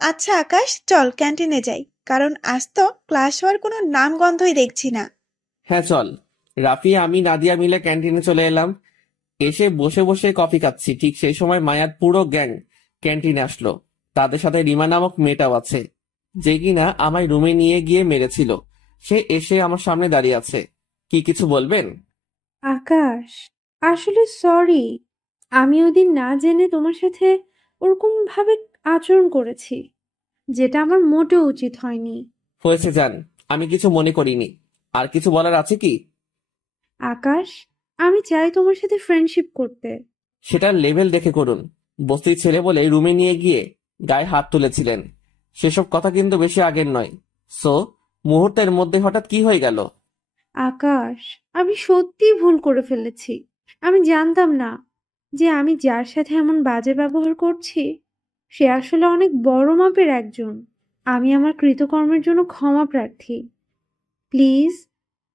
আচ্ছা আকাশ, চল ক্যান্টিনে যাই, কারণ আজ তো ক্লাস হওয়ার কোনো নামগন্ধই দেখছি না। হ্যাঁ চল। রাফি, আমি, নাদিয়া মিলে ক্যান্টিনে চলে এলাম। এসে বসে বসে কফি খাচ্ছি, ঠিক সেই সময় মায়ার পুরো গ্যাং ক্যান্টিনে আসলো। তাদের সাথে রিমা নামক মেয়েটাও আছে, যে কিনা আমায় রুমে নিয়ে গিয়ে মেরেছিল। সে এসে আমার সামনে দাঁড়িয়ে আছে। কি কিছু বলবেন? আকাশ, আসলে সরি। আমি ওদিন না জেনে তোমার সাথে ওরকম ভাবে আচরণ করেছি, যেটা আমার মোটেও উচিত হয়নি। হয়েছে যান, আমি কিছু মনে করিনি। আর কিছু বলার আছে কি? আকাশ, আমি চাই তোমার সাথে ফ্রেন্ডশিপ করতে। সেটার লেভেল দেখে করুন। বস্তির ছেলে বলে রুমে নিয়ে গিয়ে গায়ে হাত তুলেছিলেন। সেসব কথা কিন্তু বেশি আগের নয়। সো মুহূর্তের মধ্যে হঠাৎ কি হয়ে গেল? আকাশ, আমি সত্যিই ভুল করে ফেলেছি। আমি জানতাম না যে আমি যার সাথে এমন বাজে ব্যবহার করছি সে আসলে অনেক বড় মাপের একজন। আমি আমার কৃতকর্মের জন্য ক্ষমা প্রার্থী। প্লিজ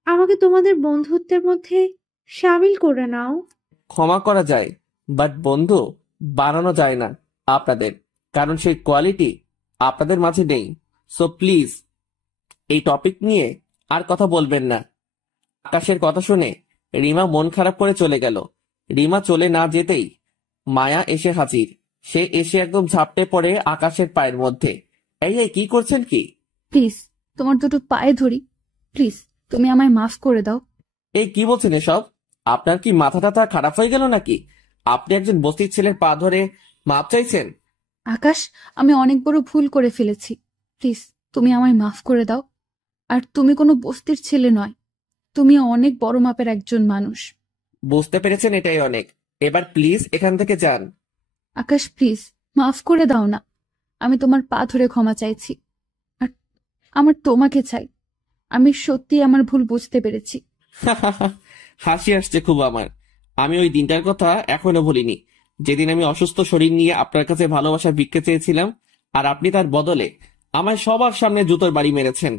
আমাকে তোমাদের বন্ধুত্বের মধ্যে শামিল করে নাও। ক্ষমা করা যায়, বাট বন্ধু বানানো যায় না আপনাদের, কারণ সেই কোয়ালিটি আপনাদের মাঝে নেই। সো প্লিজ এই টপিক নিয়ে আর কথা বলবেন না। আকাশের কথা শুনে রিমা মন খারাপ করে চলে গেল। রিমা চলে না যেতেই মায়া এসে হাজির। সে এসে একদম ঝাপটে পড়ে আকাশের পায়ের মধ্যে। এই এই, কি করছেন কি? প্লিজ, তোমার দুটো পায়ে ধরি। প্লিজ, তুমি আমায় মাফ করে দাও। এই কি বলছেন এসব? আপনার কি মাথা টাথা খারাপ হয়ে গেল নাকি? আপনি একজন বস্তির ছেলের পা ধরে মাপ চাইছেন? আকাশ, আমি অনেক বড় ভুল করে ফেলেছি। প্লিজ, তুমি আমায় মাফ করে দাও। আর তুমি কোনো বস্তির ছেলে নয়, তুমি অনেক বড় মাপের একজন মানুষ। বুঝতে পেরেছেন, এটাই অনেক। এবার প্লিজ এখান থেকে যান। আকাশ, প্লিজ মাফ করে দাও না। আমি তোমার পা ধরে ক্ষমা চাইছি। আর আমার তোমাকে চাই। আমি সত্যি আমার ভুল বুঝতে পেরেছি। হাসি আসছে খুব আমার। আমি ওই দিনটার কথা এখনো ভুলিনি, যেদিন আমি অসুস্থ শরীর নিয়ে আপনার কাছে ভালোবাসা ভিক্ষে চেয়েছিলাম, আর আপনি তার বদলে আমায় সবার সামনে জুতোর বাড়ি মেরেছেন।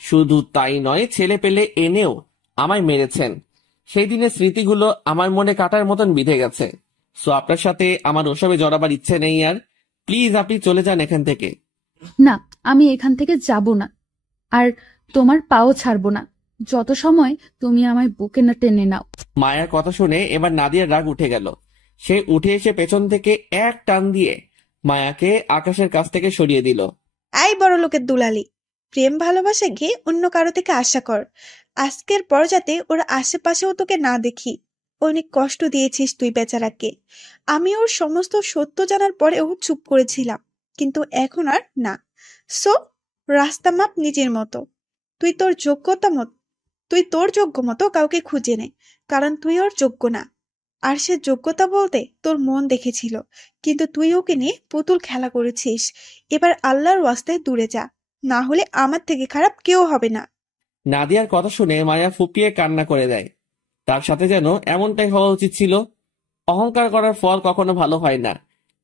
শুধু তাই নয়, ছেলে পেলে এনেও আমায় মেরেছেন। সেই দিনের স্মৃতিগুলো আমার মনে কাটার মতন বিঁধে গেছে। সো আপনার সাথে আমার ওসবে জড়াবার ইচ্ছে নেই আর। প্লিজ আপনি চলে যান এখান থেকে। না, আমি এখান থেকে যাব না। আর তোমার পাও ছাড়বো না যত সময় তুমি আমায় বুকে না টেনে নাও। মায়ার কথা শুনে এবার নাদিয়ার রাগ উঠে গেল। সে উঠে এসে পেছন থেকে এক টান দিয়ে মায়াকে আকাশের কাছ থেকে সরিয়ে দিল। আই বড় লোকের দুলালি, প্রেম ভালোবাসা গিয়ে অন্য কারো থেকে আশা কর। আজকের পর যাতে ওর আশেপাশেও তোকে না দেখি। অনেক কষ্ট দিয়েছিস তুই বেচারাকে। আমি ওর সমস্ত সত্য জানার পরেও চুপ করেছিলাম, কিন্তু এখন আর না। সো রাস্তা মাপ নিজের মতো। তুই তোর যোগ্যতা মত তুই তোর যোগ্য মতো কাউকে খুঁজে নে, কারণ তুই ওর যোগ্য না। আর সে যোগ্যতা বলতে তোর মন দেখেছিল, কিন্তু তুই ওকে নিয়ে পুতুল খেলা করেছিস। এবার আল্লাহর ওয়াস্তায় দূরে যা, না হলে আমার থেকে খারাপ কেউ হবে না। নাদিয়ার কথা শুনে মায়া ফুপিয়ে কান্না করে দেয়। তার সাথে যেন এমনটাই হওয়া উচিত ছিল। অহংকার করার ফল কখনো ভালো হয় না,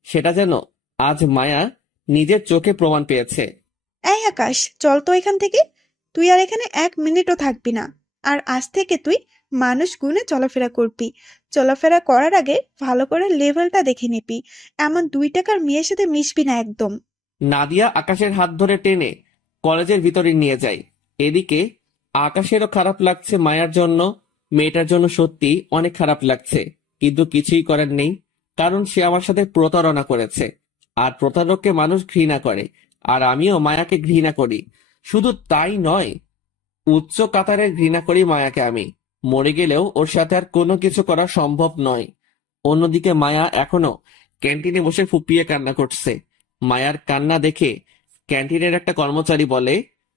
সেটা যেন আজ মায়া নিজের চোখে প্রমাণ পেয়েছে। এই আকাশ, চল তো এখান থেকে। তুই আর এখানে এক মিনিটও থাকবি না। আর আজ থেকে তুই মানুষ গুণে চলাফেরা করবি। চলাফেরা করার আগে ভালো করে লেভেলটা দেখে নিবি। এমন 2 টাকার মেয়ের সাথে মিশবি না একদম। নাদিয়া আকাশের হাত ধরে টেনে কলেজের ভিতরে নিয়ে যায়। এদিকে আকাশেরও খারাপ লাগছে মায়ার জন্য। মেয়েটার জন্য সত্যি অনেক খারাপ লাগছে, কিন্তু কিছুই করার নেই, কারণ সে আমার সাথে প্রতারণা করেছে। আর প্রতারককে মানুষ ঘৃণা করে, আর আমিও মায়াকে ঘৃণা করি। শুধু তাই নয়, উচ্চ কাতারের ঘৃণা করি মায়াকে আমি। মরে গেলেও ওর সাথে আর কোনো কিছু করা সম্ভব নয়। অন্যদিকে মায়া এখনো ক্যান্টিনে বসে ফুপিয়ে কান্না করছে। মায়ার কান্না দেখে ক্যান্টিনের একটা কর্মচারী বলে,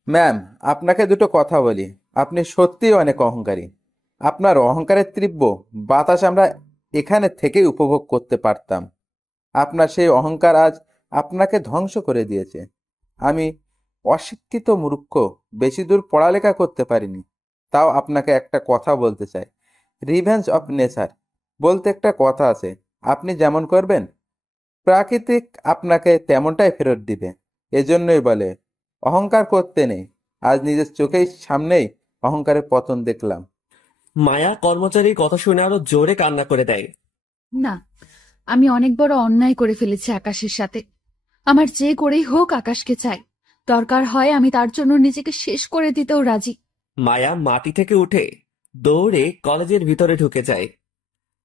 ম্যাম, আপনাকে দুটো কথা বলি। আপনি সত্যিই অনেক অহংকারী। আপনার অহংকারের তীব্র বাতাস আমরা এখানে থেকেই উপভোগ করতে পারতাম। আপনার সেই অহংকার আজ আপনাকে ধ্বংস করে দিয়েছে। আমি অশিক্ষিত মূর্খ, বেশি দূর পড়ালেখা করতে পারিনি, তাও আপনাকে একটা কথা বলতে চাই। রিভেঞ্জ অফ নেচার বলতে একটা কথা আছে। আপনি যেমন করবেন প্রাকৃতিক আপনাকে তেমনটাই ফেরত দিবে। এজন্যই বলে অহংকার করতে নেই। আজ নিজের চোখেই সামনেই অহংকারের পতন দেখলাম। মায়া কর্মচারীর কথা শুনে আরো জোরে কান্না করে দেয়। না, আমি অনেক বড় অন্যায় করে ফেলেছি আকাশের সাথে। আমার যে করেই হোক আকাশকে চাই। দরকার হয় আমি তার জন্য নিজেকে শেষ করে দিতেও রাজি। মায়া মাটি থেকে উঠে দৌড়ে কলেজের ভিতরে ঢুকে যায়।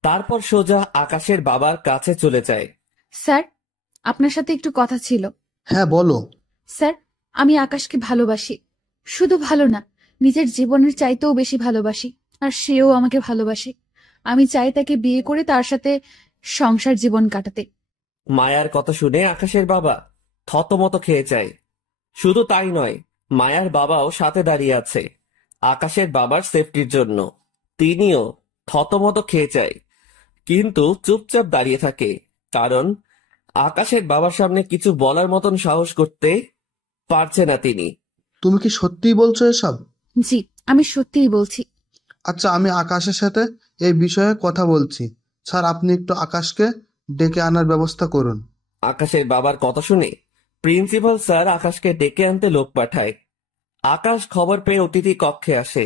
তারপর সোজা আকাশের বাবার কাছে চলে যায়। স্যার, আপনার সাথে একটু কথা ছিল। হ্যাঁ বলো। স্যার, আমি আকাশকে ভালোবাসি। শুধু ভালো না, নিজের জীবনের চাইতেও বেশি ভালোবাসি। আর সেও আমাকে ভালোবাসে। আমি চাই তাকে বিয়ে করে তার সাথে সংসার জীবন কাটাতে। মায়ার কথা শুনে আকাশের বাবা থতমত খেয়ে যায়। শুধু তাই নয়, মায়ার বাবাও সাথে দাঁড়িয়ে আছে আকাশের বাবার সেফটির জন্য। তিনিও থতমত খেয়ে যায়, কিন্তু চুপচাপ দাঁড়িয়ে থাকে, কারণ আকাশের বাবার সামনে কিছু বলার মতন সাহস করতে পারছে না তিনি। তুমি কি সত্যিই বলছো এসব? জি, আমি সত্যিই বলছি। আচ্ছা, আমি আকাশের সাথে এই বিষয়ে কথা বলছি। স্যার, আপনি একটু আকাশকে ডেকে আনার ব্যবস্থা করুন। আকাশের বাবার কথা শুনে প্রিন্সিপাল স্যার আকাশকে ডেকে আনতে লোক পাঠায়। আকাশ খবর পেয়ে অতিথি কক্ষে আসে।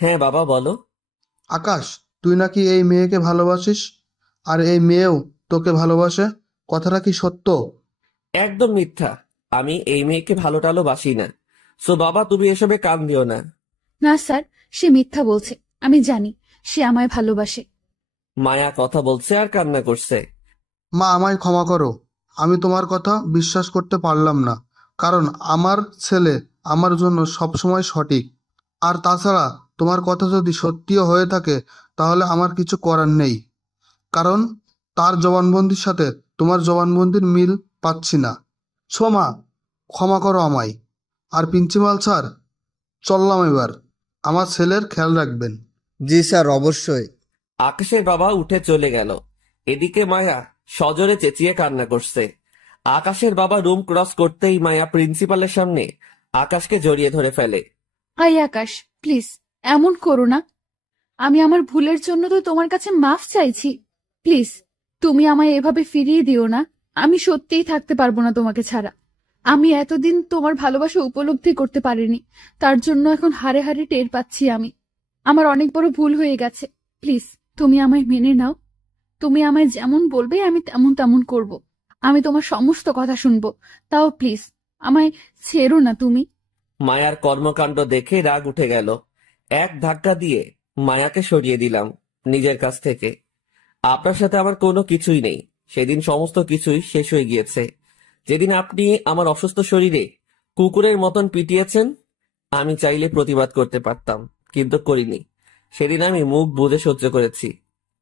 হ্যাঁ বাবা, বলো। আকাশ, তুই নাকি এই মেয়েকে ভালোবাসিস, আর এই মেয়েও তোকে ভালোবাসে, কথাটা কি সত্য? একদম মিথ্যা। আমি এই মেয়েকে ভালো টালো বাসি না। সো বাবা, তুমি এসবে কান দিও না। না স্যার, সে মিথ্যা বলছে। আমি জানি সে আমায় ভালোবাসে। মায়া কথা বলছে আর কান্না করছে। মা, আমায় ক্ষমা করো। আমি তোমার কথা বিশ্বাস করতে পারলাম না, কারণ আমার ছেলে আমার জন্য সবসময় সঠিক। আর তাছাড়া তোমার কথা যদি সত্যিও হয়ে থাকে, তাহলে আমার কিছু করার নেই, কারণ তার জবানবন্দির সাথে তোমার জবানবন্দির মিল পাচ্ছি না। সো মা, ক্ষমা করো আমায়। আর প্রিন্সিপাল স্যার, চললাম এবার। আমার ছেলের খেয়াল রাখবেন। জি স্যার, অবশ্যই। আকাশের বাবা উঠে চলে গেল। এদিকে মায়া সজোরে চেঁচিয়ে কান্না করছে। আকাশের বাবা রুম ক্রস করতেই মায়া প্রিন্সিপালের সামনে আকাশকে জড়িয়ে ধরে ফেলে। আই আকাশ, প্লিজ এমন করো না। আমি আমার ভুলের জন্য তো তোমার কাছে মাফ চাইছি। প্লিজ তুমি আমায় এভাবে ফিরিয়ে দিও না। আমি সত্যিই থাকতে পারবো না তোমাকে ছাড়া। আমি এতদিন তোমার ভালোবাসা উপলব্ধি করতে পারিনি, তার জন্য এখন হাড়ে হাড়ে টের পাচ্ছি আমি। আমার অনেক বড় ভুল হয়ে গেছে। প্লিজ তুমি আমায় মেনে নাও। তুমি আমায় যেমন বলবে আমি তেমন তেমন করব। আমি তোমার সমস্ত কথা শুনবো। তাও প্লিজ আমায় ছেড়ো না তুমি। মায়ার কর্মকাণ্ড দেখে রাগ উঠে গেল। এক ধাক্কা দিয়ে মায়াকে সরিয়ে দিলাম নিজের কাছ থেকে। আপনার সাথে আমার কোনো কিছুই নেই। সেদিন সমস্ত কিছুই শেষ হয়ে গিয়েছে। যেদিন আপনি আমার অসুস্থ শরীরে কুকুরের মতন পিটিয়েছেন, আমি চাইলে প্রতিবাদ করতে পারতাম, কিন্তু করিনি। সেদিন আমি মুখ বুজে সহ্য করেছি,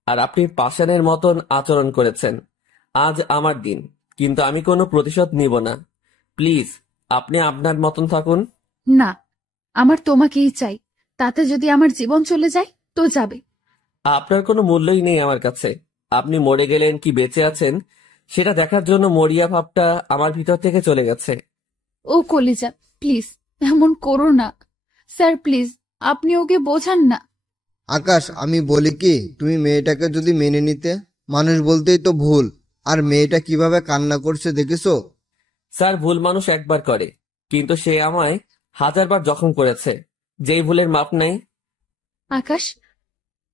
আর আপনি পাষাণের মতন আচরণ করেছেন। আজ আমার দিন, কিন্তু আমি কোনো প্রতিশোধ নিব না। প্লিজ আপনি আপনার মতন থাকুন। না, আমার তোমাকেই চাই। তাতে যদি আমার জীবন চলে যায় তো যাবে। আপনার কোনো মূল্যই নেই আমার কাছে। আপনি মরে গেলেন কি বেঁচে আছেন সেটা দেখার জন্য মরিয়া ভাবটা আমার ভিতর থেকে চলে গেছে। ও কলিজা, প্লিজ এমন করো না। স্যার প্লিজ, আপনি ওকে বোঝান না। আকাশ, আমি বলি কি, তুমি মেয়েটাকে যদি মেনে নিতে। মানুষ বলতেই তো ভুল। আর মেয়েটা কিভাবে কান্না করছে দেখেছো? স্যার, ভুল মানুষ একবার করে, কিন্তু সে আমায় 1000 বার জখম করেছে। যেই ভুলের মাপ নাই। আকাশ,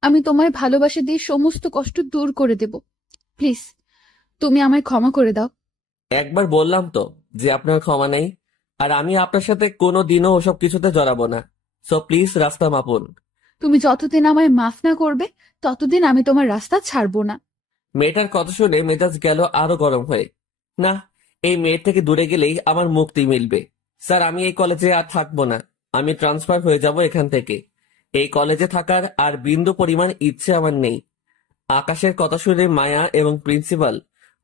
আমি তোমায় ভালোবাসা দিয়ে সমস্ত কষ্ট দূর করে দেব। প্লিজ তুমি আমায় ক্ষমা করে দাও। একবার বললাম তো যে আপনার ক্ষমা নেই, আর আমি আপনার সাথে কোনো দিনও ওসব কিছুতে জড়াবো না। সো প্লিজ রাস্তা মাপুন। তুমি যতদিন আমায় মাফ না করবে ততদিন আমি তোমার রাস্তা ছাড়বো না। মেয়েটার কথা শুনে মেজাজ গেল আরো গরম হয়ে। না, এই মেয়ের থেকে দূরে গেলেই আমার মুক্তি মিলবে। স্যার, আমি এই কলেজে আর থাকবো না। আমি ট্রান্সফার হয়ে যাব এখান থেকে। এই কলেজে থাকার আর বিন্দু পরিমাণ ইচ্ছে আমার নেই। আকাশের কথা শুনে মায়া এবং প্রিন্সিপাল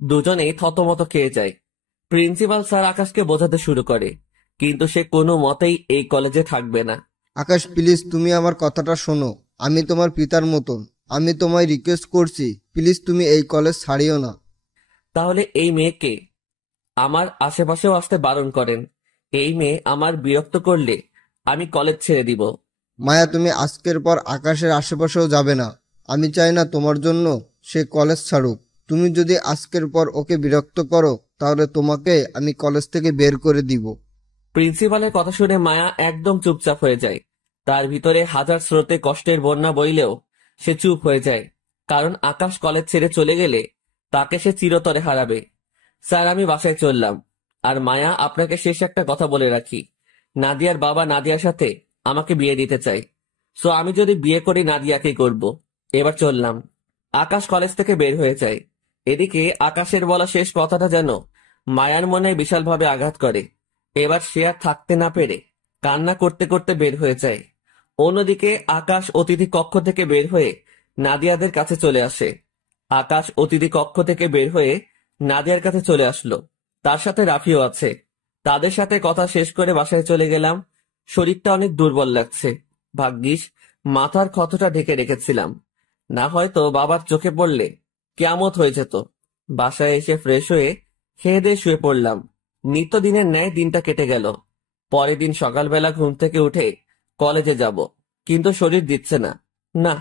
দুজনেই থতমত খেয়ে যায়। প্রিন্সিপাল স্যার আকাশকে বোঝাতে শুরু করে, কিন্তু সে কোনো মতেই এই কলেজে থাকবে না। আকাশ, প্লিজ তুমি আমার কথাটা শোনো। আমি তোমার পিতার মতন। আমি তোমায় রিকোয়েস্ট করছি, প্লিজ তুমি এই কলেজ ছাড়িও না। তাহলে এই মেয়েকে আমার আশেপাশেও আসতে বারণ করেন। এই মেয়ে আমার বিরক্ত করলে আমি কলেজ ছেড়ে দিব। মায়া, তুমি আজকের পর আকাশের আশেপাশেও যাবে না। আমি চাই না তোমার জন্য সে কলেজ ছাড়ুক। তুমি যদি আজকের পর ওকে বিরক্ত করো, তাহলে তোমাকে আমি কলেজ থেকে বের করে দিব। প্রিন্সিপালের কথা শুনে মায়া একদম চুপচাপ হয়ে যায়। তার ভিতরে হাজার স্রোতে কষ্টের বন্যা বইলেও সে চুপ হয়ে যায়, কারণ আকাশ কলেজ ছেড়ে চলে গেলে তাকে সে চিরতরে হারাবে। স্যার, আমি বাসায় চললাম। আর মায়া, আপনাকে শেষ একটা কথা বলে রাখি, নাদিয়ার বাবা নাদিয়ার সাথে আমাকে বিয়ে দিতে চাই। সো আমি যদি বিয়ে করি নাদিয়াকে করব। এবার চললাম। আকাশ কলেজ থেকে বের হয়ে যায়। এদিকে আকাশের বলা শেষ কথাটা যেন মায়ার মনে বিশালভাবে আঘাত করে। এবার সে আর থাকতে না পেরে কান্না করতে করতে বের হয়ে যায়। অন্যদিকে আকাশ অতিথি কক্ষ থেকে বের হয়ে নাদিয়াদের কাছে চলে আসে। আকাশ অতিথি কক্ষ থেকে বের হয়ে নাদিয়ার কাছে চলে আসলো। তার সাথে রাফিও আছে। তাদের সাথে কথা শেষ করে বাসায় চলে গেলাম। শরীরটা অনেক দুর্বল লাগছে। ভাগ্যিস মাথার ক্ষতটা ঢেকে রেখেছিলাম, না হয়তো বাবার চোখে পড়লে কিয়ামত হয়ে যেত। বাসায় এসে ফ্রেশ হয়ে খেয়ে দিয়ে শুয়ে পড়লাম। নিত্যদিনের ন্যায় দিনটা কেটে গেল। পরের দিন সকালবেলা ঘুম থেকে উঠে কলেজে যাব, কিন্তু শরীর দিচ্ছে না। না,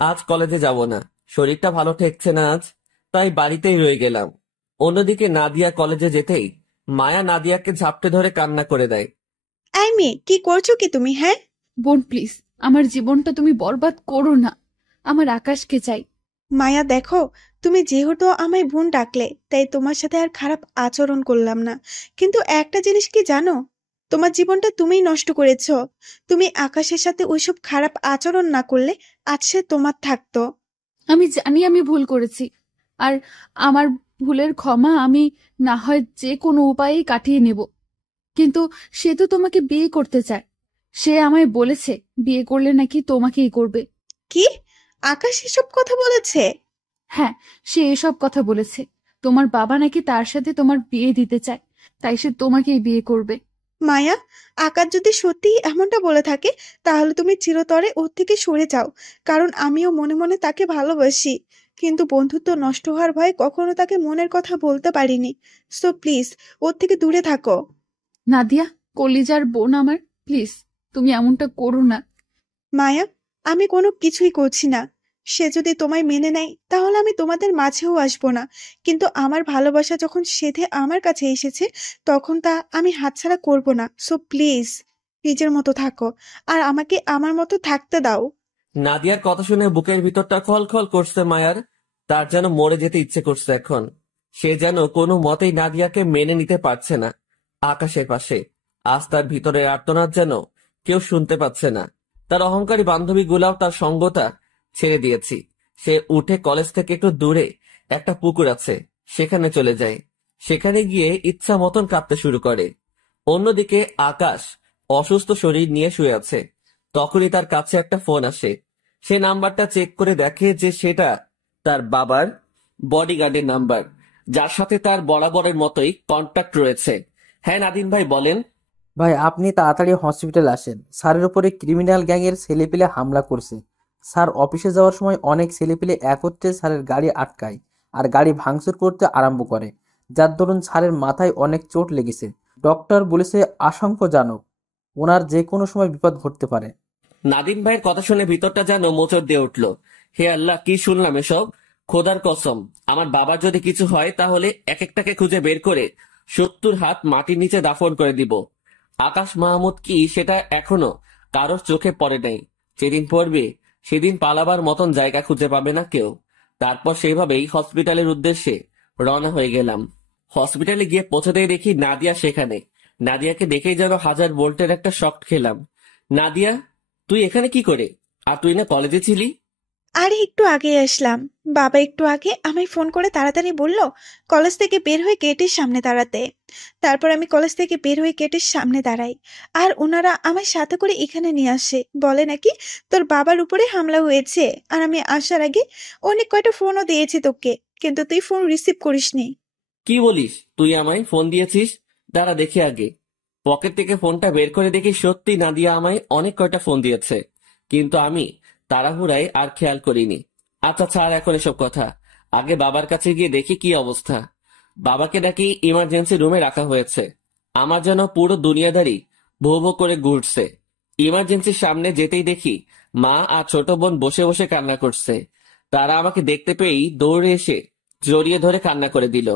আজ কলেজে যাব না, শরীরটা ভালো ঠেকছে না আজ, তাই বাড়িতেই রয়ে গেলাম। অন্যদিকে নাদিয়া কলেজে যেতেই মায়া নাদিয়াকে ঝাপটে ধরে কান্না করে দেয়। এই মেয়ে, কি করছো কি তুমি? হ্যাঁ, বোন প্লিজ, আমার জীবনটা তুমি বরবাদ করো না। আমার আকাশকে চাই। মায়া দেখো, তুমি যেহেতু আমায় বোন ডাকলে তাই তোমার সাথে আর খারাপ আচরণ করলাম না, কিন্তু একটা জিনিস কি জানো, তোমার জীবনটা তুমিই নষ্ট করেছো। তুমি আকাশের সাথে ওইসব খারাপ আচরণ না করলে আজ সে তোমার থাকতো। আমি জানি আমি ভুল করেছি, আর আমার ভুলের ক্ষমা আমি না হয় যে কোনো উপায়েই কাটিয়ে নেব। কিন্তু সে তো তোমাকে বিয়ে করতে চায়। সে আমায় বলেছে বিয়ে করলে নাকি তোমাকেই করবে। কি? আকাশ এসব কথা বলেছে? হ্যাঁ, সে এসব কথা বলেছে। তোমার বাবা নাকি তার সাথে তোমার বিয়ে দিতে চায়, তাই সে তোমাকেই বিয়ে করবে। মায়া, আকাশ যদি সত্যি এমনটা বলে থাকে তাহলে তুমি চিরতরে ওর থেকে সরে যাও, কারণ আমিও মনে মনে তাকে ভালোবাসি, কিন্তু বন্ধুত্ব নষ্ট হওয়ার ভয়ে কখনো তাকে মনের কথা বলতে পারিনি। সো প্লিজ ওর থেকে দূরে থাকো। নাদিয়া, কলিজার বোন আমার, প্লিজ তুমি এমনটা করো না। মায়া, আমি কোনো কিছুই করছি না। সে যদি তোমায় মেনে নেয় তাহলে আমি তোমাদের মাঝেও আসবো না, কিন্তু আমার ভালোবাসা যখন সেধে আমার কাছে এসেছে তখন তা আমি হাতছাড়া করব না। সো প্লিজ নিজের মতো থাকো, আর আমাকে আমার মতো থাকতে দাও। নাদিয়ার কথা শুনে বুকের ভিতরটা খলখল করছে মায়ার। তার যেন মরে যেতে ইচ্ছে করছে এখন। সে যেন কোনো মতেই নাদিয়াকে মেনে নিতে পারছে না। আকাশের পাশে আজ তার ভিতরের আর্তনাদ যেন কেউ শুনতে পাচ্ছে না। তার অহংকারী বান্ধবী গুলাও তার সঙ্গটা ছেড়ে দিয়েছি। সে উঠে কলেজ থেকে একটু দূরে একটা পুকুর আছে, সেখানে চলে যায়। সেখানে গিয়ে ইচ্ছা মতন কাঁদতে শুরু করে। অন্যদিকে আকাশ অসুস্থ শরীর নিয়ে শুয়ে আছে। তখনই তার কাছে একটা ফোন আসে। সে নাম্বারটা চেক করে দেখে যে সেটা তার বাবার বডিগার্ডের নাম্বার, যার সাথে তার বরাবরের মতোই কন্ট্যাক্ট রয়েছে। হ্যাঁ নাদিম ভাই, বলেন। ভাই, আপনি তাড়াতাড়ি হসপিটাল আসেন। স্যারের উপরে ক্রিমিনাল গ্যাংয়ের ছেলেপিলে হামলা করছে। স্যার অফিসে যাওয়ার সময় অনেক ছেলেপিলে একত্রে স্যারের গাড়ি আটকায় আর গাড়ি ভাঙচুর করতে আরম্ভ করে, যার দরুন স্যারের মাথায় অনেক চোট লেগেছে। ডক্টর বলেছে আশঙ্কাজনক, ওনার যে কোনো সময় বিপদ ঘটতে পারে। নাদিম ভাইয়ের কথা শুনে ভিতরটা যেন মোচড় দিয়ে উঠল। হে আল্লাহ, কি শুনলাম এসব! খোদার কসম, আমার বাবার যদি কিছু হয় তাহলে এক একটাকে খুঁজে বের করে 70 হাত মাটির নিচে দাফন করে দিব। আকাশ মাহমুদ কি সেটা এখনো কারোর চোখে পড়ে নাই। যেদিন পড়বে সেদিন পালাবার মতন জায়গা খুঁজে পাবে না কেউ। তারপর সেইভাবেই হসপিটালের উদ্দেশ্যে রওনা হয়ে গেলাম। হসপিটালে গিয়ে পৌঁছতেই দেখি নাদিয়া সেখানে। নাদিয়াকে দেখেই যেন 1000 ভোল্টের একটা শক খেলাম। নাদিয়া, তুই এখানে কি করে? আর তুই না কলেজে ছিলি? আরে একটু আগে আসলাম। বাবা একটু আগে আমায় ফোন করে তাড়াতাড়ি বলল কলেজ থেকে বের হয়ে গেটের সামনে দাঁড়াতে। তারপর আমি কলেজ থেকে বের হয়ে গেটের সামনে দাঁড়াই, আর ওনারা আমার সাথে করে এখানে নিয়ে আসে। বলে নাকি তোর বাবার উপরে হামলা হয়েছে, আর আমি আসার আগে অনেক কয়টা ফোনও দিয়েছি তোকে, কিন্তু তুই ফোন রিসিভ করিসনি। কি বলিস? তুই আমায় ফোন দিয়েছিস? দাঁড়া দেখি আগে। পকেট থেকে ফোনটা বের করে দেখি সত্যি নাদিয়া আমায় অনেক কয়টা ফোন দিয়েছে, কিন্তু আমি তাড়াহুড়ায় আর খেয়াল করিনি। আচ্ছা ছাড় এখন এসব কথা, আগে বাবার কাছে গিয়ে দেখি কি অবস্থা। বাবাকে নাকি ইমার্জেন্সি রুমে রাখা হয়েছে। আমার যেন পুরো দুনিয়াদারি ভো ভো করে ঘুরছে। ইমার্জেন্সির সামনে যেতেই দেখি মা আর ছোট বোন বসে বসে কান্না করছে। তারা আমাকে দেখতে পেয়েই দৌড়ে এসে জড়িয়ে ধরে কান্না করে দিল।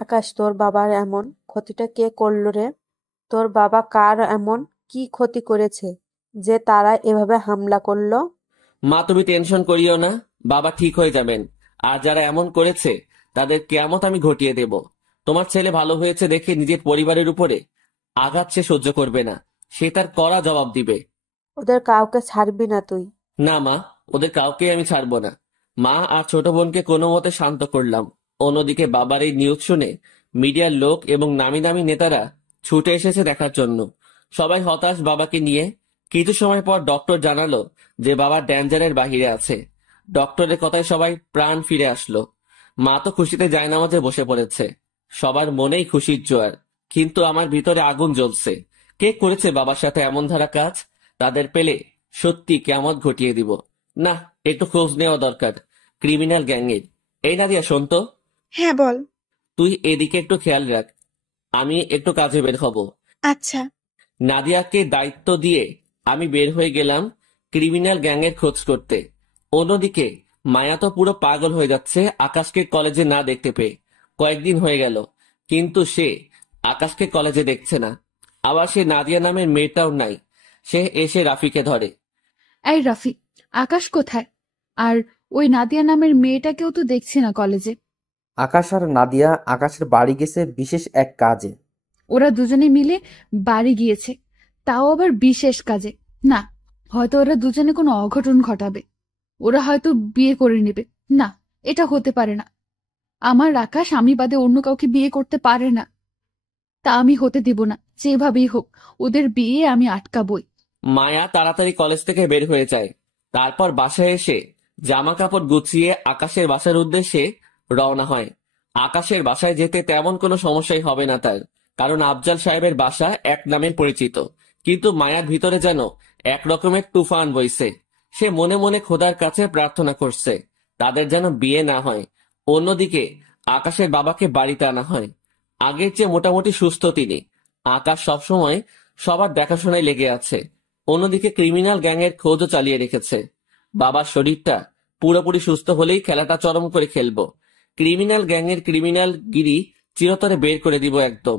আকাশ, তোর বাবার এমন ক্ষতিটা কে করলো রে? তোর বাবা কার এমন কি ক্ষতি করেছে যে তারা এভাবে হামলা করলো? মা তুমি টেনশন করিও না, বাবা ঠিক হয়ে যাবেন। আর যারা এমন করেছে তাদের কিয়ামত আমি ঘটিয়ে দেব। তোমার ছেলে ভালো হয়েছে দেখে নিজের পরিবারের উপরে আঘাত সে সহ্য করবে না, সে তার কড়া জবাব দিবে। ওদের কাউকে ছাড়বি না তুই? না মা, ওদের কাউকে আমি ছাড়বো না। মা আর ছোট বোনকে কোনো মতে শান্ত করলাম। অন্যদিকে বাবার এই নিউজ শুনে মিডিয়ার লোক এবং নামি দামি নেতারা ছুটে এসেছে দেখার জন্য। সবাই হতাশ বাবাকে নিয়ে। কিছু সময় পর ডক্টর জানালো যে বাবা ডেঞ্জারের বাহিরে আছে। ডক্টরের কথায় সবাই প্রাণ ফিরে আসলো। মা তো খুশিতে জায়নামাজে বসে পড়েছে। সবার মনেই খুশির জোয়ার, কিন্তু আমার ভিতরে আগুন জ্বলছে। কে করেছে বাবার সাথে এমন ধারা কাজ? তাদের পেলে সত্যি কিয়ামত ঘটিয়ে দিব। না, একটু খোঁজ নেওয়া দরকার ক্রিমিনাল গ্যাংয়ের। এই নাদিয়া, শোন তো, হ্যাঁ বল। তুই এদিকে একটু খেয়াল রাখ, আমি একটু কাজে বের হব। আচ্ছা। নাদিয়াকে দায়িত্ব দিয়ে আমি বের হয়ে গেলাম ক্রিমিনাল গ্যাংয়ের খোঁজ করতে। অন্যদিকে মায়া তো পুরো পাগল হয়ে যাচ্ছে আকাশকে কলেজে না দেখতে পেয়ে। কয়েকদিন হয়ে গেল, কিন্তু সে আকাশকে কলেজে দেখছে না। আবার সে নাদিয়া নামের মেয়েটাও নাই। সে এসে রাফিকে ধরে। এই রাফি, আকাশ কোথায়? আর ওই নাদিয়া নামের মেয়েটাকেও তো দেখছি না কলেজে। আকাশ আর নাদিয়া আকাশের বাড়ি গেছে বিশেষ এক কাজে। ওরা দুজনে মিলে বাড়ি গিয়েছে, তাও আবার বিশেষ কাজে। না, হয়তো ওরা দুজনে কোনো অঘটন ঘটাবে। ওরা হয়তো বিয়ে করে নেবে। না, এটা হতে পারে না। আমার আকাশ আমি বাদে অন্য কাউকে বিয়ে করতে পারে না। তা আমি হতে দিব না। যেভাবেই হোক ওদের বিয়ে আমি আটকাবই। মায়া তাড়াতাড়ি কলেজ থেকে বের হয়ে যায়। তারপর বাসায় এসে জামা কাপড় গুছিয়ে আকাশের বাসার উদ্দেশ্যে রওনা হয়। আকাশের বাসায় যেতে তেমন কোনো সমস্যাই হবে না তার, কারণ আফজাল সাহেবের বাসা এক নামে পরিচিত। কিন্তু মায়ার ভিতরে যেন এক রকমের তুফান বইছে। সে মনে মনে খোদার কাছে প্রার্থনা করছে তাদের যেন বিয়ে না হয়। অন্যদিকে আকাশের বাবাকে বাড়িতে আনা হয়। আগের চেয়ে মোটামুটি সুস্থ তিনি। আকাশ সবসময় সবার দেখাশোনায় লেগে আছে। অন্যদিকে ক্রিমিনাল গ্যাংয়ের খোঁজও চালিয়ে রেখেছে। বাবার শরীরটা পুরোপুরি সুস্থ হলেই খেলাটা চরম করে খেলবো। ক্রিমিনাল গ্যাংয়ের ক্রিমিনাল গিরি চিরতরে বের করে দিব একদম।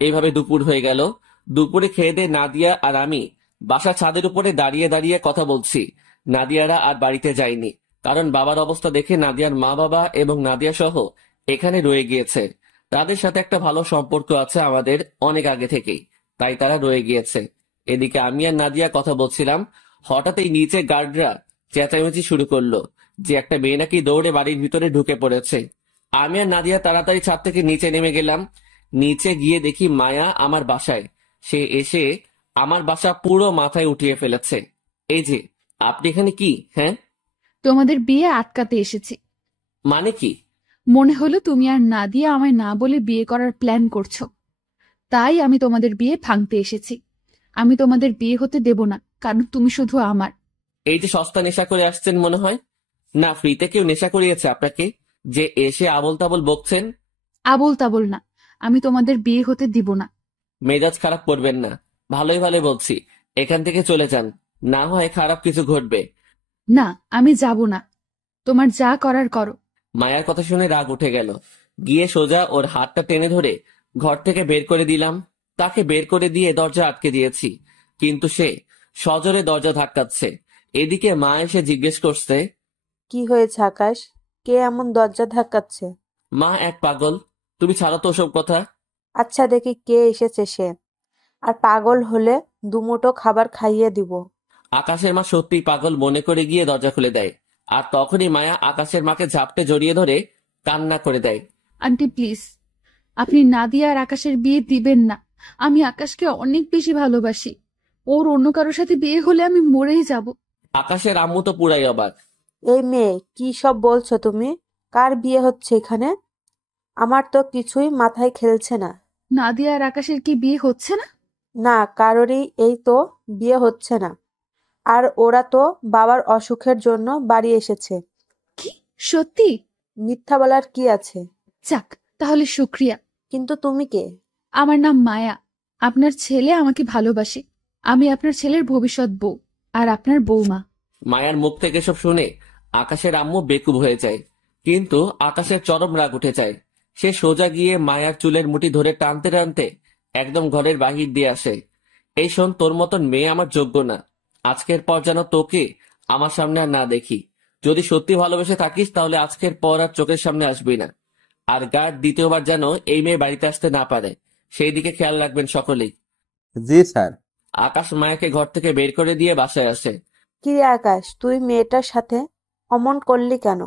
এইভাবে দুপুর হয়ে গেল। দুপুরে খেয়ে দিয়ে নাদিয়া আর আমি বাসা ছাদের উপরে দাঁড়িয়ে দাঁড়িয়ে কথা বলছি। নাদিয়ারা আর বাড়িতে যায়নি, কারণ বাবার অবস্থা দেখে নাদিয়ার মা বাবা এবং নাদিয়া সহ এখানে রয়ে গিয়েছে। তাদের সাথে একটা ভালো সম্পর্ক আছে আমাদের অনেক আগে থেকেই, তাই তারা রয়ে গিয়েছে। এদিকে আমি আর নাদিয়া কথা বলছিলাম, হঠাৎই নিচে গার্ডরা চেঁচামেচি শুরু করলো যে একটা মেয়ে নাকি দৌড়ে বাড়ির ভিতরে ঢুকে পড়েছে। আমি আর নাদিয়া তাড়াতাড়ি ছাদ থেকে নিচে নেমে গেলাম। নিচে গিয়ে দেখি মায়া আমার বাসায়। সে এসে আমার বাসা পুরো মাথায় উঠিয়ে ফেলেছে। এই যে, আপনি এখানে কি? হ্যাঁ, তোমাদের বিয়ে আটকাতে এসেছি। মানে কি? মনে হলো তুমি আর নাদিয়া আমায় না বলে বিয়ে করার প্ল্যান করছো, তাই আমি তোমাদের বিয়ে ভাঙতে এসেছি। আমি তোমাদের বিয়ে হতে দেব না, কারণ তুমি শুধু আমার। এই যে সস্তা নেশা করে আসছেন মনে হয়, না ফ্রিতে কেউ নেশা করিয়েছে আপনাকে যে এসে আবল তাবল বকছেন? আবোল তাবোল না, আমি তোমাদের বিয়ে হতে দিব না। মেজাজ খারাপ করবেন না, ভালোই ভালো বলছি। এখান থেকে চলে যান, না হয় খারাপ কিছু ঘটবে। না, আমি যাব না। তোমার যা করার করো। মায়ার কথা শুনে রাগ উঠে গেল। গিয়ে সোজা ওর হাতটা টেনে ধরে ঘর থেকে বের করে দিলাম। তাকে বের করে দিয়ে দরজা আটকে দিয়েছি, কিন্তু সে সজোরে দরজা ধাক্কাচ্ছে। এদিকে মা এসে জিজ্ঞেস করছে, কি হয়েছে আকাশ? কে এমন দরজা ধাক্কাচ্ছে? মা এক পাগল, তুমি ছাড়ো তো ওসব কথা। আচ্ছা দেখি কে এসেছে সে, আর পাগল হলে দুমুঠো খাবার খাইয়ে দিব। আকাশের মা সত্যিই পাগল মনে করে গিয়ে দরজা খুলে দেয়। আর তখনই মায়া আকাশের মাকে ঝাপটে জড়িয়ে ধরে কান্না করে দেয়। আন্টি প্লিজ, আপনি নাদিয়া আর আকাশের বিয়ে দিবেন না। আমি আকাশকে অনেক বেশি ভালোবাসি। ওর অন্য কারোর সাথে বিয়ে হলে আমি মরেই যাব। আকাশের আম্মু তো পুরাই অবাক। এই মেয়ে, কি সব বলছো তুমি? কার বিয়ে হচ্ছে এখানে? আমার তো কিছুই মাথায় খেলছে না। নাদিয়া আর আকাশের কি বিয়ে হচ্ছে না? না, কারোরই এই তো বিয়ে হচ্ছে না। আর ওরা তো বাবার অসুখের জন্য বাড়ি এসেছে। কি সত্যি? মিথ্যা বলার কি আছে? যাক, তাহলে শুক্রিয়া। কিন্তু তুমি কে? আমার নাম মায়া। আপনার ছেলে আমাকে ভালোবাসে। আমি আপনার ছেলের ভবিষ্যৎ বউ আর আপনার বৌমা। মায়ার মুখ থেকে সব শুনে আকাশের আম্মু বেকুব হয়ে যায়, কিন্তু আকাশের চরম রাগ উঠে যায়। সে সোজা গিয়ে মায়ার চুলের মুঠি ধরে টানতে টানতে একদম ঘরের বাহির দিয়ে আসে। এই শোন, তোর মতন মেয়ে আমার যোগ্য না। আজকের পর যেন তোকে আমার সামনে আর না দেখি। যদি সত্যি ভালোবেসে থাকিস তাহলে আজকের পর আর চোখের সামনে আসবি না। আর গার্ড দ্বিতীয়বার যেন এই মেয়ে বাড়িতে আসতে না পারে সেই দিকে খেয়াল রাখবেন সকলেই। জি স্যার। আকাশ মায়াকে ঘর থেকে বের করে দিয়ে বাসায় আসে। কি রে আকাশ, তুই মেয়েটার সাথে অমন করলি কেন?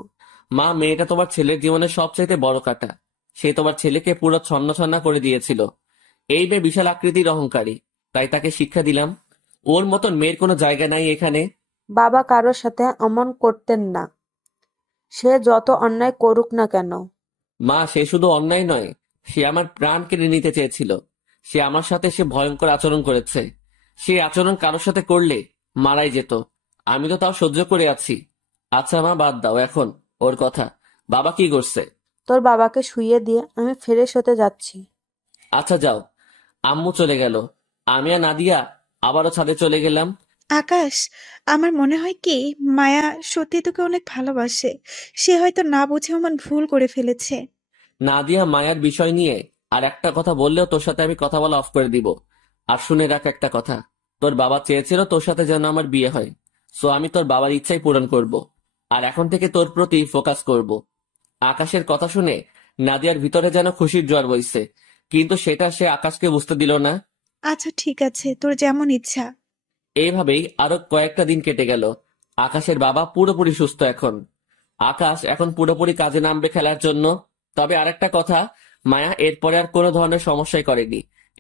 মা, মেয়েটা তোমার ছেলের জীবনের সবচাইতে বড় কাটা। সে তোমার ছেলেকে পুরো ছন্ন ছন্না করে দিয়েছিল। এই মেয়ে বিশাল আকৃতির অহংকারী, তাই তাকে শিক্ষা দিলাম ওর মতন মেয়ের কোনো জায়গা নাই এখানে। বাবা কারোর সাথে অমন করতেন না, সে যত অন্যায় করুক না কেন। মা, সে শুধু অন্যায় নয়, সে আমার প্রাণ কেড়ে নিতে চেয়েছিল। সে আমার সাথে সে ভয়ঙ্কর আচরণ করেছে। সে আচরণ কারোর সাথে করলে মারাই যেত। আমি তো তাও সহ্য করে আছি। আচ্ছা মা, বাদ দাও এখন ওর কথা। বাবা কি করছে? তোর বাবাকে শুইয়ে দিয়ে আমি ফ্রেশ হতে যাচ্ছি। আচ্ছা যাও। আম্মু চলে গেল, আমি আর নাদিয়া আবারও ছাদে চলে গেলাম। আকাশ, আমার মনে হয় কি মায়া সত্যি তোকে অনেক ভালোবাসে। সে হয়তো না বুঝে এমন ভুল করে ফেলেছে। নাদিয়া, মায়ার বিষয় নিয়ে আর একটা কথা বললেও তোর সাথে আমি কথা বলা অফ করে দিব। আর শুনে রাখ একটা কথা, তোর বাবা চেয়েছিল তোর সাথে যেন আমার বিয়ে হয়, সো আমি তোর বাবার ইচ্ছাই পূরণ করব। আর এখন থেকে তোর প্রতি ফোকাস করব। আকাশের কথা শুনে নাদিয়ার ভিতরে যেন খুশির জোয়ার বইছে, কিন্তু সেটা সে আকাশকে বুঝতে দিল না। আচ্ছা ঠিক আছে, তোর যেমন ইচ্ছা। এইভাবেই আরো কয়েকটা দিন কেটে গেল। আকাশের বাবা পুরোপুরি সুস্থ এখন। আকাশ এখন পুরোপুরি কাজে নামবে খেলার জন্য। তবে আরেকটা কথা, মায়া এরপরে আর কোনো ধরনের সমস্যাই করেনি।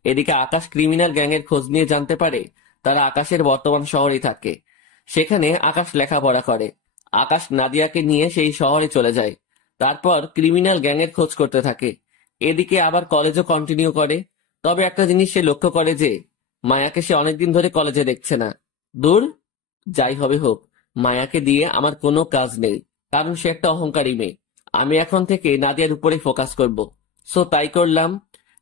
এদিকে আকাশ ক্রিমিনাল গ্যাংয়ের খোঁজ নিয়ে জানতে পারে তারা আকাশের বর্তমান শহরেই থাকে। সেখানে আকাশ লেখাপড়া করে। আকাশ নাদিয়াকে নিয়ে সেই শহরে চলে যায়। তারপর ক্রিমিনাল গ্যাংয়ের খোঁজ করতে থাকে। এদিকে আবার কলেজও কন্টিনিউ করে। তবে একটা জিনিস সে লক্ষ্য করে যে মায়াকে সে অনেকদিন ধরে কলেজে দেখছে না। দূর, যাই হবে হোক, মায়াকে দিয়ে আমার কোনো কাজ নেই, কারণ সে একটা অহংকারী মেয়ে। আমি এখন থেকে নাদিয়ার উপরে ফোকাস করব। সো তাই করলাম,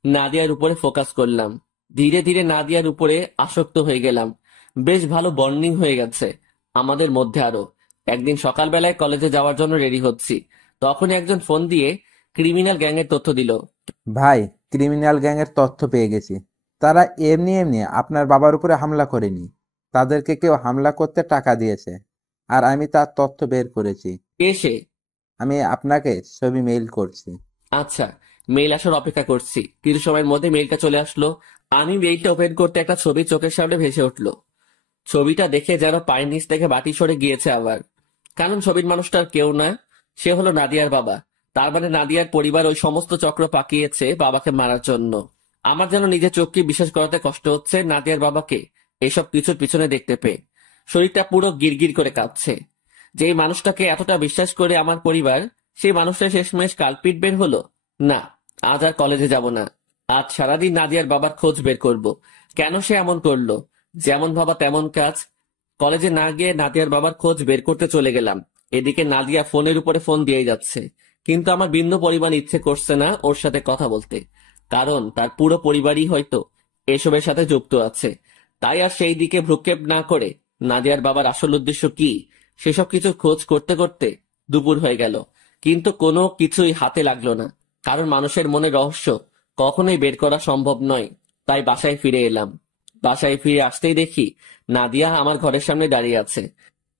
নাদিয়ার উপরে ফোকাস করলাম। ধীরে ধীরে নাদিয়ার উপরে আসক্ত হয়ে গেলাম। বেশ ভালো বন্ডিং হয়ে গেছে আমাদের মধ্যে। আরো একদিন সকালবেলায় কলেজে যাওয়ার জন্য রেডি হচ্ছি, তখনই একজন ফোন দিয়ে ক্রিমিনাল গ্যাংয়ের তথ্য দিল। ভাই, ক্রিমিনাল গ্যাংয়ের তথ্য পেয়ে গেছি। তারা এমনি এমনি আপনার বাবার উপরে হামলা করেনি। তাদেরকে কেউ হামলা করতে টাকা দিয়েছে, আর আমি তার তথ্য বের করেছি। কে সে? আমি আপনাকে ছবি মেইল করছি। আচ্ছা, মেইল আসার অপেক্ষা করছি। কিছু সময়ের মধ্যে মেইলটা চলে আসলো। আমি মেইলটা ওপেন করতে একটা ছবি চোখের সামনে ভেসে উঠলো। ছবিটা দেখে যেন পায়ের নিচ থেকে বাটি সরে গিয়েছে আবার। কারণ ছবির মানুষটার কেউ না, সে হলো নাদিয়ার বাবা। তার মানে নাদিয়ার পরিবার ওই সমস্ত চক্র পাকিয়েছে বাবাকে মারার জন্য। আমার যেন নিজের চোখকে বিশ্বাস করাতে কষ্ট হচ্ছে নাদিয়ার বাবাকে এসব কিছুর পিছনে দেখতে পেয়ে। শরীরটা পুরো গিরগির করে কাঁপছে। যে মানুষটাকে এতটা বিশ্বাস করে আমার পরিবার, সেই মানুষটা শেষমেশ কালপিট বের হলো। না, আজ আর কলেজে যাব না। আজ সারাদিন নাদিয়ার বাবার খোঁজ বের করব। কেন সে এমন করলো? যেমন ভাবা তেমন কাজ। কলেজে না গিয়ে নাদিয়ার বাবার খোঁজ বের করতে চলে গেলাম। এদিকে নাদিয়া ফোনের উপরে ফোন দিয়ে যাচ্ছে, কিন্তু আমার বিন্দু পরিমাণ ইচ্ছে করছে না ওর সাথে কথা বলতে। কারণ তার পুরো পরিবারই হয়তো এসবের সাথে যুক্ত আছে। তাই আর সেই দিকে ভ্রুক্ষেপ না করে নাদিয়ার বাবার আসল উদ্দেশ্য কি সেসব কিছু খোঁজ করতে করতে দুপুর হয়ে গেল, কিন্তু কোনো কিছুই হাতে লাগলো না। কারণ মানুষের মনে রহস্য কখনোই বের করা সম্ভব নয়। তাই বাসায় ফিরে এলাম। বাসায় ফিরে আসতেই দেখি নাদিয়া আমার ঘরের সামনে দাঁড়িয়ে আছে।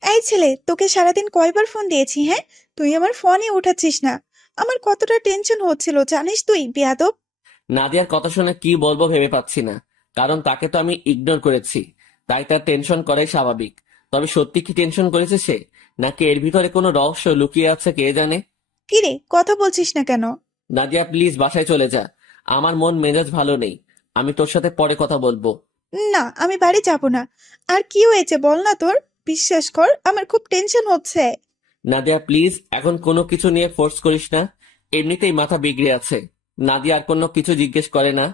এই ছেলে, তোকে সারাদিন কয়বার ফোন দিয়েছি? হ্যাঁ, তুই আমার ফোনই উঠাচ্ছিস না। আমার কতটা টেনশন হচ্ছিল জানিস তুই, বেয়াদব। নাদিয়ার কথা শুনে কি বলবো ভেবে পাচ্ছি না, কারণ তাকে তো আমি ইগনোর করেছি। তাই তার টেনশন করাই স্বাভাবিক। তবে সত্যি কি টেনশন করেছে সে, নাকি এর ভিতরে কোনো রহস্য লুকিয়ে আছে কে জানে। কিরে, কথা বলছিস না কেন? নাদিয়া প্লিজ বাসায় চলে যা। আমার মন মেজাজ ভালো নেই। আমি তোর সাথে পরে কথা বলবো। না, আমি বাড়ি যাব না। আর কি হয়েছে বল না তোর? বিশ্বাস কর, আমার খুব টেনশন হচ্ছে। নাদিয়া প্লিজ এখন কোনো কিছু নিয়ে ফোর্স করিস না। এমনিতেই মাথা বিগড়ে আছে। নাদিয়া আর কোনো কিছু জিজ্ঞেস করে না।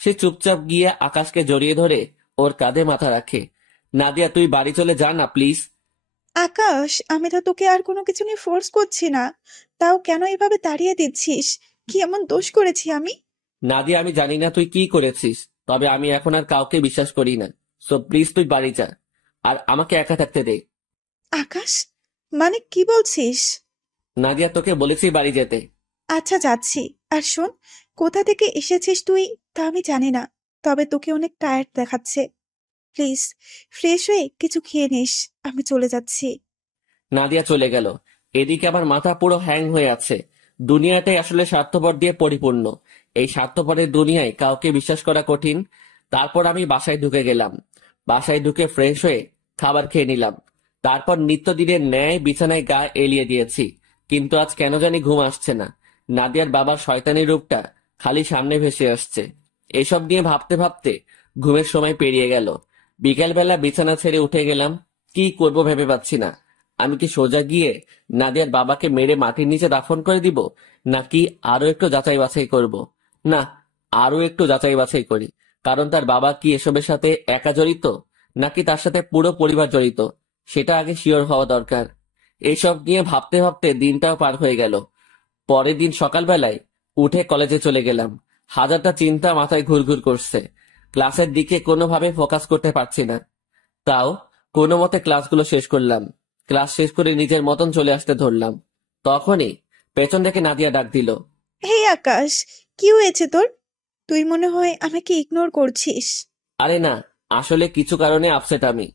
সে চুপচাপ গিয়ে আকাশকে জড়িয়ে ধরে ওর কাঁধে মাথা রাখে। নাদিয়া তুই বাড়ি চলে যা না প্লিজ। আকাশ, আমি তো তোকে আর কোনো কিছু নিয়ে ফোর্স করছি না, তাও কেন এভাবে তাড়িয়ে দিচ্ছিস? কি এমন দোষ করেছি আমি? নাদিয়া আমি জানি না তুই কি করেছিস, তবে আমি এখন আর কাউকে বিশ্বাস করি না। সো প্লিজ তুই বাড়ি যা, আর আমাকে একা থাকতে দে। আকাশ, মানে কি বলছিস? নাদিয়া তোকে বলেছি বাড়ি যেতে। আচ্ছা যাচ্ছি। আর শোন, কোথা থেকে এসেছিস তুই তা আমি জানি না, তবে তোকে অনেক টায়ার্ড দেখাচ্ছে। প্লিজ ফ্রেশ হয়ে কিছু খেয়ে নিস, আমি চলে যাচ্ছি। নাদিয়া চলে গেল। এদিকে আমার মাথা পুরো হ্যাং হয়ে আছে। দুনিয়াটাই আসলে স্বার্থপর দিয়ে পরিপূর্ণ। এই স্বার্থপরের দুনিয়ায় কাউকে বিশ্বাস করা কঠিন। তারপর আমি বাসায় ঢুকে গেলাম। বাসায় ঢুকে ফ্রেশ হয়ে খাবার খেয়ে নিলাম। তারপর নিত্যদিনের ন্যায় বিছানায় গা এলিয়ে দিয়েছি। কিন্তু আজ কেন জানি ঘুম আসছে না। নাদিয়ার বাবার শয়তানি রূপটা খালি সামনে ভেসে আসছে। এসব নিয়ে ভাবতে ভাবতে ঘুমের সময় পেরিয়ে গেল। বিকেলবেলা বিছানা ছেড়ে উঠে গেলাম। কি করব ভেবে পাচ্ছি না। আমি কি সোজা গিয়ে নাদিয়ার বাবাকে মেরে মাটির নিচে দাফন করে দিব, নাকি আরো একটু যাচাই বাছাই করব? না, আরো একটু যাচাই বাছাই করি। কারণ তার বাবা কি এসবের সাথে একা জড়িত, নাকি তার সাথে পুরো পরিবার জড়িত, সেটা আগে শিওর হওয়া দরকার। এইসব নিয়ে ভাবতে ভাবতে দিনটাও পার হয়ে গেল। পরের দিন সকালবেলায় উঠে কলেজে চলে গেলাম। হাজারটা চিন্তা মাথায় ঘুরঘুর করছে। ক্লাসের দিকে কোনোভাবে ফোকাস করতে পারছি না। তাও কোনো মতে ক্লাসগুলো শেষ করলাম। ক্লাস শেষ করে নিজের মতন চলে আসতে ধরলাম। তখনই পেছন থেকে নাদিয়া ডাক দিল। হেই আকাশ, কি হয়েছে তোর? তুই মনে হয় আমাকে ইগনোর করছিস। আরে না, আসলে কিছু কারণে আপসেট আমি।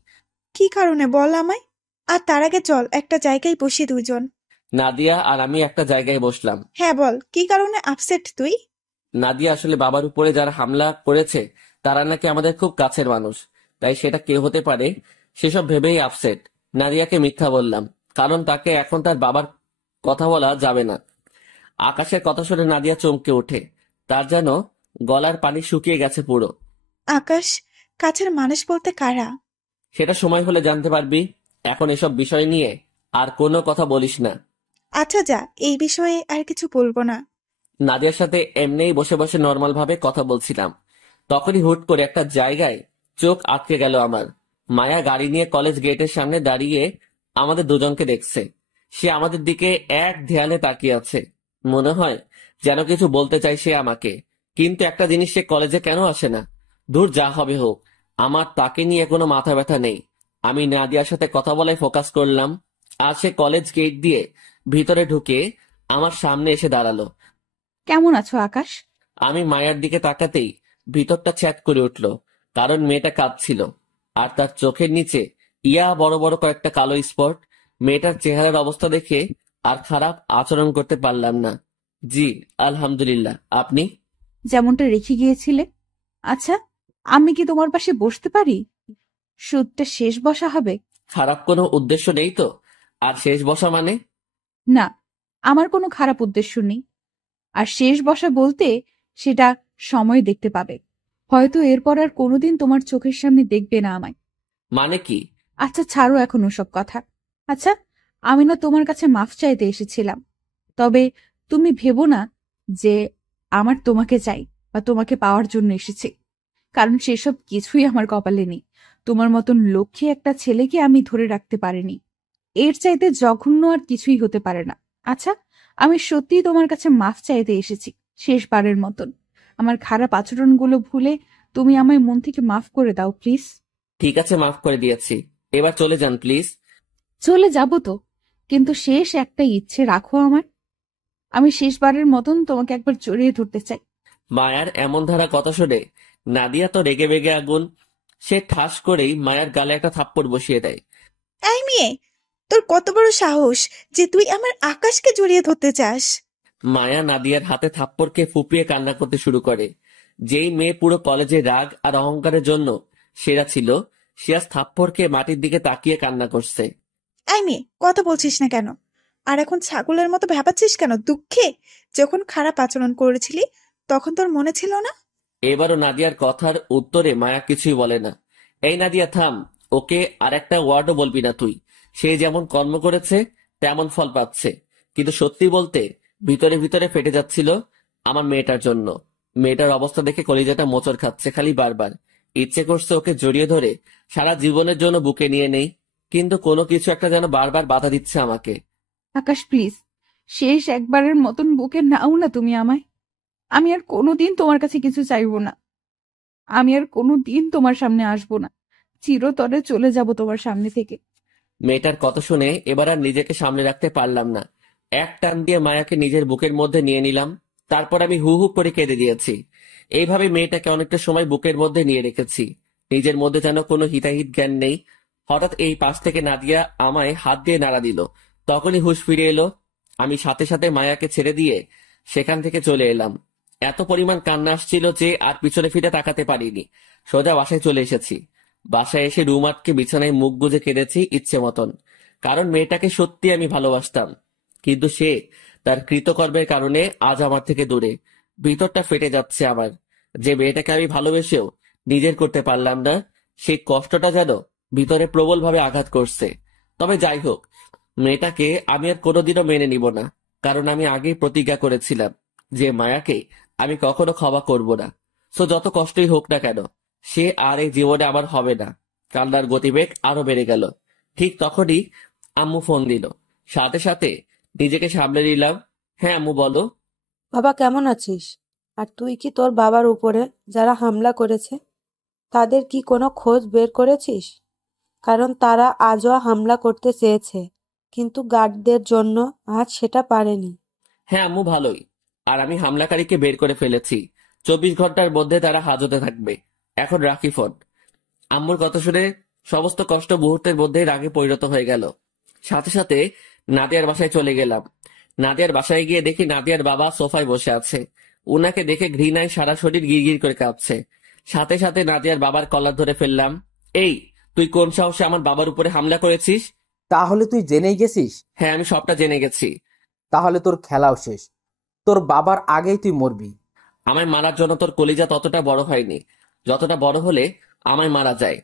কি কারণে বল আমায়। আর তার আগে চল একটা জায়গায় বসি দুজন। নাদিয়া আর আমি একটা জায়গায় বসলাম। হ্যাঁ বল, কি কারণে আপসেট তুই? নাদিয়া আসলে বাবার উপরে যারা হামলা করেছে তারা নাকি আমাদের খুব কাছের মানুষ, তাই সেটা কে হতে পারে সেসব ভেবেই আপসেট। নাদিয়াকে মিথ্যা বললাম, কারণ তাকে এখন তার বাবার কথা বলা যাবে না। আকাশের কথা শুনে নাদিয়া চমকে ওঠে। তার যেন গলার পানি শুকিয়ে গেছে পুরো। আকাশ, কাছের মানুষ বলতে কারা? সেটা সময় হলে জানতে পারবি। এখন এসব বিষয় নিয়ে আর কোনো কথা বলিস না। আচ্ছা যা, এই বিষয়ে আর কিছু বলবো না। নাদিয়ার সাথে এমনিই বসে বসে নর্মাল ভাবে কথা বলছিলাম। তখনই হুট করে একটা জায়গায় চোখ আটকে গেল আমার। মায়া গাড়ি নিয়ে কলেজ গেটের সামনে দাঁড়িয়ে আমাদের দুজনকে দেখছে। সে আমাদের দিকে এক ধ্যানে তাকিয়ে আছে। মনে হয় যেন কিছু বলতে চাই সে আমাকে। কিন্তু একটা জিনিস, সে কলেজে কেন আসে না? দূর, যা হবে হোক, আমার তাকে নিয়ে কোনো মাথা ব্যথা নেই। আমি নাদিয়ার সাথে কথা বলায় ফোকাস করলাম। আর সে কলেজ গেট দিয়ে ভিতরে ঢুকে আমার সামনে এসে দাঁড়ালো। কেমন আছো আকাশ? আমি মায়ার দিকে তাকাতেই ভিতরটা ছ্যাদ করে উঠল, কারণ মেয়েটা কাঁদছিল। আর তার চোখের নিচে ইয়া বড় বড় কয়েকটা কালো স্পট। মেয়েটার চেহারার অবস্থা দেখে আর খারাপ আচরণ করতে পারলাম না। জি আলহামদুলিল্লাহ, আপনি? যেমনটা রেখে গিয়েছিলে। আচ্ছা, আমি কি তোমার পাশে বসতে পারি? সুদটা শেষ বসা হবে? খারাপ কোনো উদ্দেশ্য নেই তো? আর শেষ বসা মানে? না, আমার কোনো খারাপ উদ্দেশ্য নেই। আর শেষ বসা বলতে সেটা সময় দেখতে পাবে। হয়তো এরপর আর কোনোদিন তোমার চোখের সামনে দেখবে না আমায়। মানে কি? আচ্ছা ছাড়ো এখন ওসব কথা। আচ্ছা, আমি না তোমার কাছে মাফ চাইতে এসেছিলাম। তবে তুমি ভেবো না যে আমার তোমাকে চাই বা তোমাকে পাওয়ার জন্য এসেছি, কারণ সেসব কিছুই আমার কপালে নেই। তোমার মতন লক্ষ্মী একটা ছেলেকে আমি ধরে রাখতে পারিনি। এর চাইতে জঘন্য আর কিছুই হতে পারে না। আচ্ছা, আমি সত্যিই তোমার কাছে মাফ চাইতে এসেছি, শেষবারের মতন। আমার খারাপ আচরণগুলো ভুলে তুমি আমায় মন থেকে মাফ করে দাও প্লিজ। ঠিক আছে, মাফ করে দিয়েছি। এবার চলে যান প্লিজ। চলে যাব তো, কিন্তু শেষ একটা ইচ্ছে রাখো আমার। আমি শেষবারের মতন তোমাকে একবার জড়িয়ে ধরতে চাই। মায়ার এমন ধারা কথা শুনে নাদিয়া তো রেগে বেগে আগুন। সে ঠাস করেই মায়ার গালে একটা থাপ্পড় বসিয়ে দেয়। এই মেয়ে, তোর কত বড় সাহস যে তুই আমার আকাশকে জড়িয়ে ধরতে চাস? মায়া নাদিয়ার হাতে থাপ্পড়কে ফুপিয়ে কান্না করতে শুরু করে। যেই মেয়ে পুরো কলেজে রাগ আর অহংকারের জন্য সেরা ছিল, সে আজ থাপ্পড়কে মাটির দিকে তাকিয়ে কান্না করছে। এই মেয়ে, কথা বলছিস না কেন? আর এখন ছাগলের মতো ভেবাচ্ছিস কেন? দুঃখে যখন খারাপ আচরণ করেছিলি তখন তোর মনে ছিল না? এবারও নাদিয়ার কথার উত্তরে মায়া কিছুই বলে না। এই নাদিয়া থাম, ওকে আর একটা ওয়ার্ডও বলবি না তুই। সে যেমন কর্ম করেছে তেমন ফল পাচ্ছে। কিন্তু সত্যি বলতে ভিতরে ভিতরে ফেটে যাচ্ছিল আমার মেয়েটার জন্য। মেয়েটার অবস্থা দেখে কলিজাটা মোচড় খাচ্ছে খালি বারবার। ইচ্ছে করছে ওকে জড়িয়ে ধরে সারা জীবনের জন্য বুকে নিয়ে নেই, কিন্তু কোনো কিছু একটা যেন বারবার বাধা দিচ্ছে আমাকে। আকাশ প্লিজ, শেষ একবারের মতন বুকে নাও না তুমি আমায়। আমি আর কোনোদিন তোমার কাছে কিছু চাইবো না। আমি আর কোনোদিন তোমার সামনে আসবো না। চিরতরে চলে যাব তোমার সামনে থেকে। মেয়েটার কথা শুনে এবার আর নিজেকে সামনে রাখতে পারলাম না। এক টান দিয়ে মায়াকে নিজের বুকের মধ্যে নিয়ে নিলাম। তারপর আমি হু হু করে কেঁদে দিয়েছি। এইভাবে মেয়েটাকে অনেকটা সময় বুকের মধ্যে নিয়ে রেখেছি। নিজের মধ্যে যেন কোনো হিতাহিত জ্ঞান নেই। হঠাৎ এই পাশ থেকে নাদিয়া আমায় হাত দিয়ে নাড়া দিল। তখনই হুঁশ ফিরে এলো। আমি সাথে সাথে মায়াকে ছেড়ে দিয়ে সেখান থেকে চলে এলাম। এত পরিমাণ কান্না আসছিল যে আর পিছনে ফিরে তাকাতে পারিনি। সোজা বাসায় চলে এসেছি। বাসায় এসে রুম আটকে বিছানায় মুখ গুজে কেঁদেছি ইচ্ছে মতন। কারণ মেয়েটাকে সত্যি আমি ভালোবাসতাম, কিন্তু সে তার কৃতকর্মের কারণে আজ আমার থেকে দূরে। ভিতরটা ফেটে যাচ্ছে আমার। যে মেয়েটাকে আমি ভালোবেসেও নিজের করতে পারলাম না, সেই কষ্টটা যেন ভিতরে প্রবল ভাবে আঘাত করছে। তবে যাই হোক, মেয়েটাকে আমি আর কোনোদিনও মেনে নিব না। কারণ আমি আগেই প্রতিজ্ঞা করেছিলাম যে মায়াকে আমি কখনো ক্ষমা করব না। সো যত কষ্টই হোক না কেন, সে আর এই জীবনে আমার হবে না। কান্নার গতিবেগ আরো বেড়ে গেল। ঠিক তখনই আম্মু ফোন দিল। সাথে সাথে নিজেকে সামলে নিলাম। হ্যাঁ আম্মু, বলো। বাবা কেমন আছিস? আর তুই কি তোর বাবার উপরে যারা হামলা করেছে তাদের কি কোনো খোঁজ বের করেছিস? কারণ তারা আজও হামলা করতে চেয়েছে, কিন্তু গার্ডদের জন্য আজ সেটা পারেনি। হ্যাঁ আম্মু, ভালোই। আর আমি হামলাকারীকে বের করে ফেলেছি। 24 ঘন্টার মধ্যে তারা হাজতে থাকবে। এখন রাখি ফোন। আম্মুর কথা শুনে সমস্ত কষ্ট মুহূর্তের মধ্যে রাগে পরিণত হয়ে গেল। সাথে সাথে নাদিয়ার বাসায় চলে গেলাম। নাদিয়ার বাসায় গিয়ে দেখি নাদিয়ার বাবা সোফায় বসে আছে। উনাকে দেখে ঘৃণায় সারা শরীর গিরগির করে কাঁপছে। সাথে সাথে নাদিয়ার বাবার কলার ধরে ফেললাম। এই, তুই কোন সাহসে আমার বাবার উপরে হামলা করেছিস? তাহলে তুই জেনেই গেছিস? হ্যাঁ, আমি সবটা জেনে গেছি। তাহলে তোর খেলাও শেষ। তোর বাবার আগেই তুই মরবি। আমায় মারার জন্য তোর কলিজা ততটা বড় হয়নি যতটা বড় হলে আমায় মারা যায়।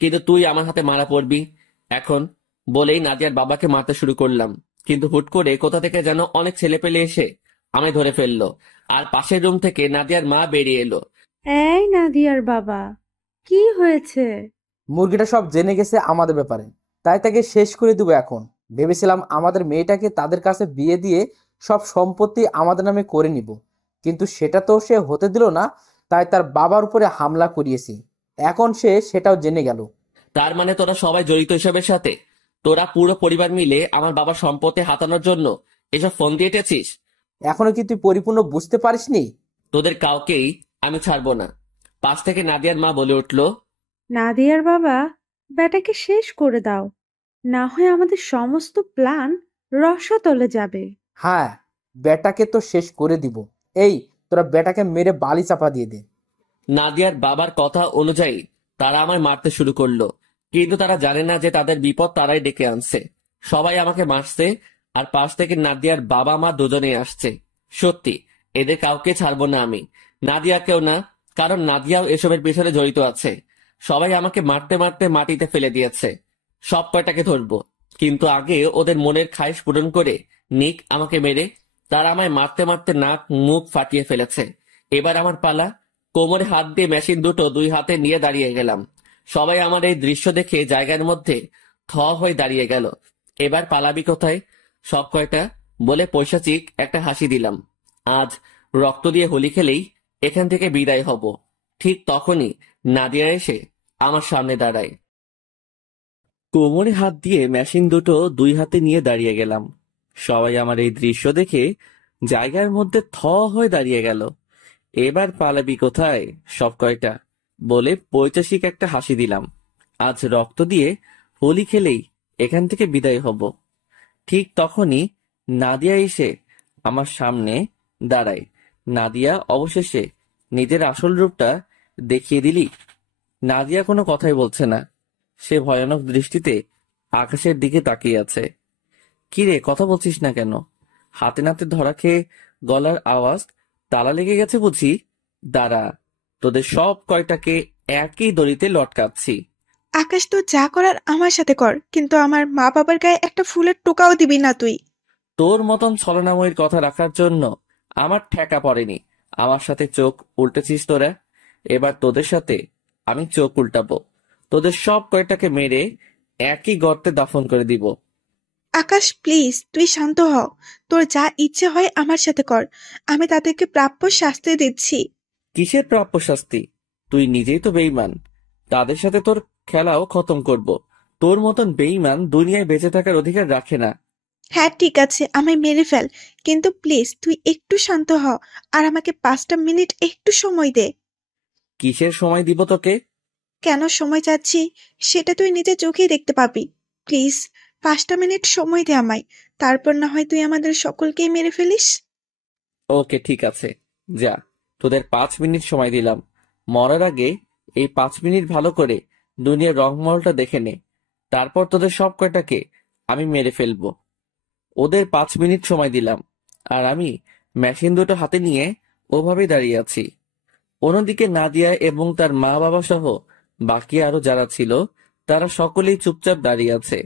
কিন্তু তুই আমার হাতে মারা পড়বি এখন। বলেই নাদিয়ার বাবাকে মারতে শুরু করলাম। কিন্তু হুট করে কোথা থেকে যেন অনেক ছেলে পেলে এসে আমায় ধরে ফেললো। আর পাশের রুম থেকে নাদিয়ার মা বেরিয়ে এলো। এই নাদিয়ার বাবা, কি হয়েছে? মুরগিটা সব জেনে গেছে আমাদের ব্যাপারে, তাই তাকে শেষ করে দিব এখন। ভেবেছিলাম আমাদের মেয়েটাকে তাদের কাছে বিয়ে দিয়ে সব সম্পত্তি আমাদের নামে করে নিব, কিন্তু সেটা তো সে হতে দিল না। তাই তার বাবার উপরে হামলা করিয়েছি। এখন সে সেটাও জেনে গেল। তার মানে তোরা সবাই জড়িত এসবের সাথে? তোরা পুরো পরিবার মিলে আমার বাবার সম্পত্তি হাতানোর জন্য এসব ফোন দিয়ে এঁটেছিস? এখনো কি তুই পরিপূর্ণ বুঝতে পারিসনি? তোদের কাউকেই আমি ছাড়বো না। পাশ থেকে নাদিয়ার মা বলে উঠল, নাদিয়ার বাবা, ব্যাটাকে শেষ করে দাও, না হয় আমাদের সমস্ত প্ল্যান রসাতলে যাবে। হ্যাঁ, বেটাকে তো শেষ করে দিব। এই, তোরা বেটাকে মেরে বালি চাপা দিয়ে দে। নাদিয়ার বাবার কথা অনুযায়ী তারা আমায় মারতে শুরু করলো। কিন্তু তারা জানে না যে তাদের বিপদ তারাই ডেকে আনছে। সবাই আমাকে মারছে, আর পাশ থেকে নাদিয়ার বাবা মা দুজনেই আসছে। সত্যি এদের কাউকে ছাড়বো না আমি, নাদিয়াকেও না। কারণ নাদিয়াও এসবের পেছনে জড়িত আছে। সবাই আমাকে মারতে মারতে মাটিতে ফেলে দিয়েছে। সব কয়টাকে ধরবো, কিন্তু আগে ওদের মনের খায়েশ পূরণ করে নিক আমাকে মেরে। তারা আমায় মারতে মারতে নাক মুখ ফাটিয়ে ফেলেছে। এবার আমার পালা। কোমরে হাত দিয়ে মেশিন দুটো দুই হাতে নিয়ে দাঁড়িয়ে গেলাম। সবাই আমার এই দৃশ্য দেখে জায়গার মধ্যে থ হয়ে দাঁড়িয়ে গেল। এবার পালাবি কোথায়? সব কয়টা বলে পৈশাচিক একটা হাসি দিলাম। আজ রক্ত দিয়ে হোলি খেলেই এখান থেকে বিদায় হব। ঠিক তখনই নাদিয়া এসে আমার সামনে দাঁড়ায়। কোমরে হাত দিয়ে মেশিন দুটো দুই হাতে নিয়ে দাঁড়িয়ে গেলাম। সবাই আমার এই দৃশ্য দেখে জায়গার মধ্যে থ হয়ে দাঁড়িয়ে গেল। এবার পালাবি কোথায় সব কয়টা বলে পৈশাচিক একটা হাসি দিলাম। আজ রক্ত দিয়ে হোলি খেলেই এখান থেকে বিদায় হব। ঠিক তখনই নাদিয়া এসে আমার সামনে দাঁড়ায়। নাদিয়া, অবশেষে নিজের আসল রূপটা দেখিয়ে দিলি। নাদিয়া কোনো কথাই বলছে না। সে ভয়ানক দৃষ্টিতে আকাশের দিকে তাকিয়ে আছে। কিরে, কথা বলছিস না কেন? হাতে নাতে ধরা খেয়ে গলার আওয়াজ তালা লেগে গেছে বুঝি? দাঁড়া, তোদের সব কয়টাকে একই দড়িতে লটকাচ্ছি। আকাশ, তো যা করার আমার সাথে কর, কিন্তু আমার মা বাবার গায়ে একটা ফুলের টোকাও দিবি না তুই। তোর মতন ছলনাময়ীর কথা রাখার জন্য আমার ঠেকা পড়েনি। আমার সাথে চোখ উল্টেছিস তোরা। এবার তোদের সাথে আমি চোখ উল্টাবো। তোদের সব কয়টাকে মেরে একই গর্তে দাফন করে দিব। আকাশ প্লিজ, তুই শান্ত হ। তোর যা ইচ্ছে হয় আমার সাথে কর, আমি তাদেরকে প্রাপ্য শাস্তি দিচ্ছি। কিসের প্রাপ্য শাস্তি? তুই নিজেই তো বেঈমান। তাদের সাথে তোর খেলাও খতম করব। তোর মতন বেঈমান দুনিয়ায় বেঁচে থাকার অধিকার রাখে না। হ্যাঁ ঠিক আছে, আমায় মেরে ফেল, কিন্তু প্লিজ তুই একটু শান্ত হ, আর আমাকে 5টা মিনিট একটু সময় দে। কিসের সময় দিব তোকে? কেন সময় চাচ্ছি সেটা তুই নিজের চোখেই দেখতে পাবি। প্লিজ 5টা মিনিট সময় দে আমায়, তারপর না হয় তুই আমাদের সকলকেই মেরে ফেলিস। ওকে, ঠিক আছে, যা। তোদের 5 মিনিট সময় দিলাম। মরার আগে এই 5 মিনিট ভালো করে দুনিয়ার রংমহলটা দেখে নে, তারপর তোদের সব কয়টাকে আমি মেরে ফেলবো। ওদের 5 মিনিট সময় দিলাম, আর আমি মেশিন দুটো হাতে নিয়ে ওভাবেই দাঁড়িয়ে আছি। অন্যদিকে নাদিয়া এবং তার মা বাবা সহ বাকি আরো যারা ছিল তারা সকলেই চুপচাপ দাঁড়িয়ে আছে।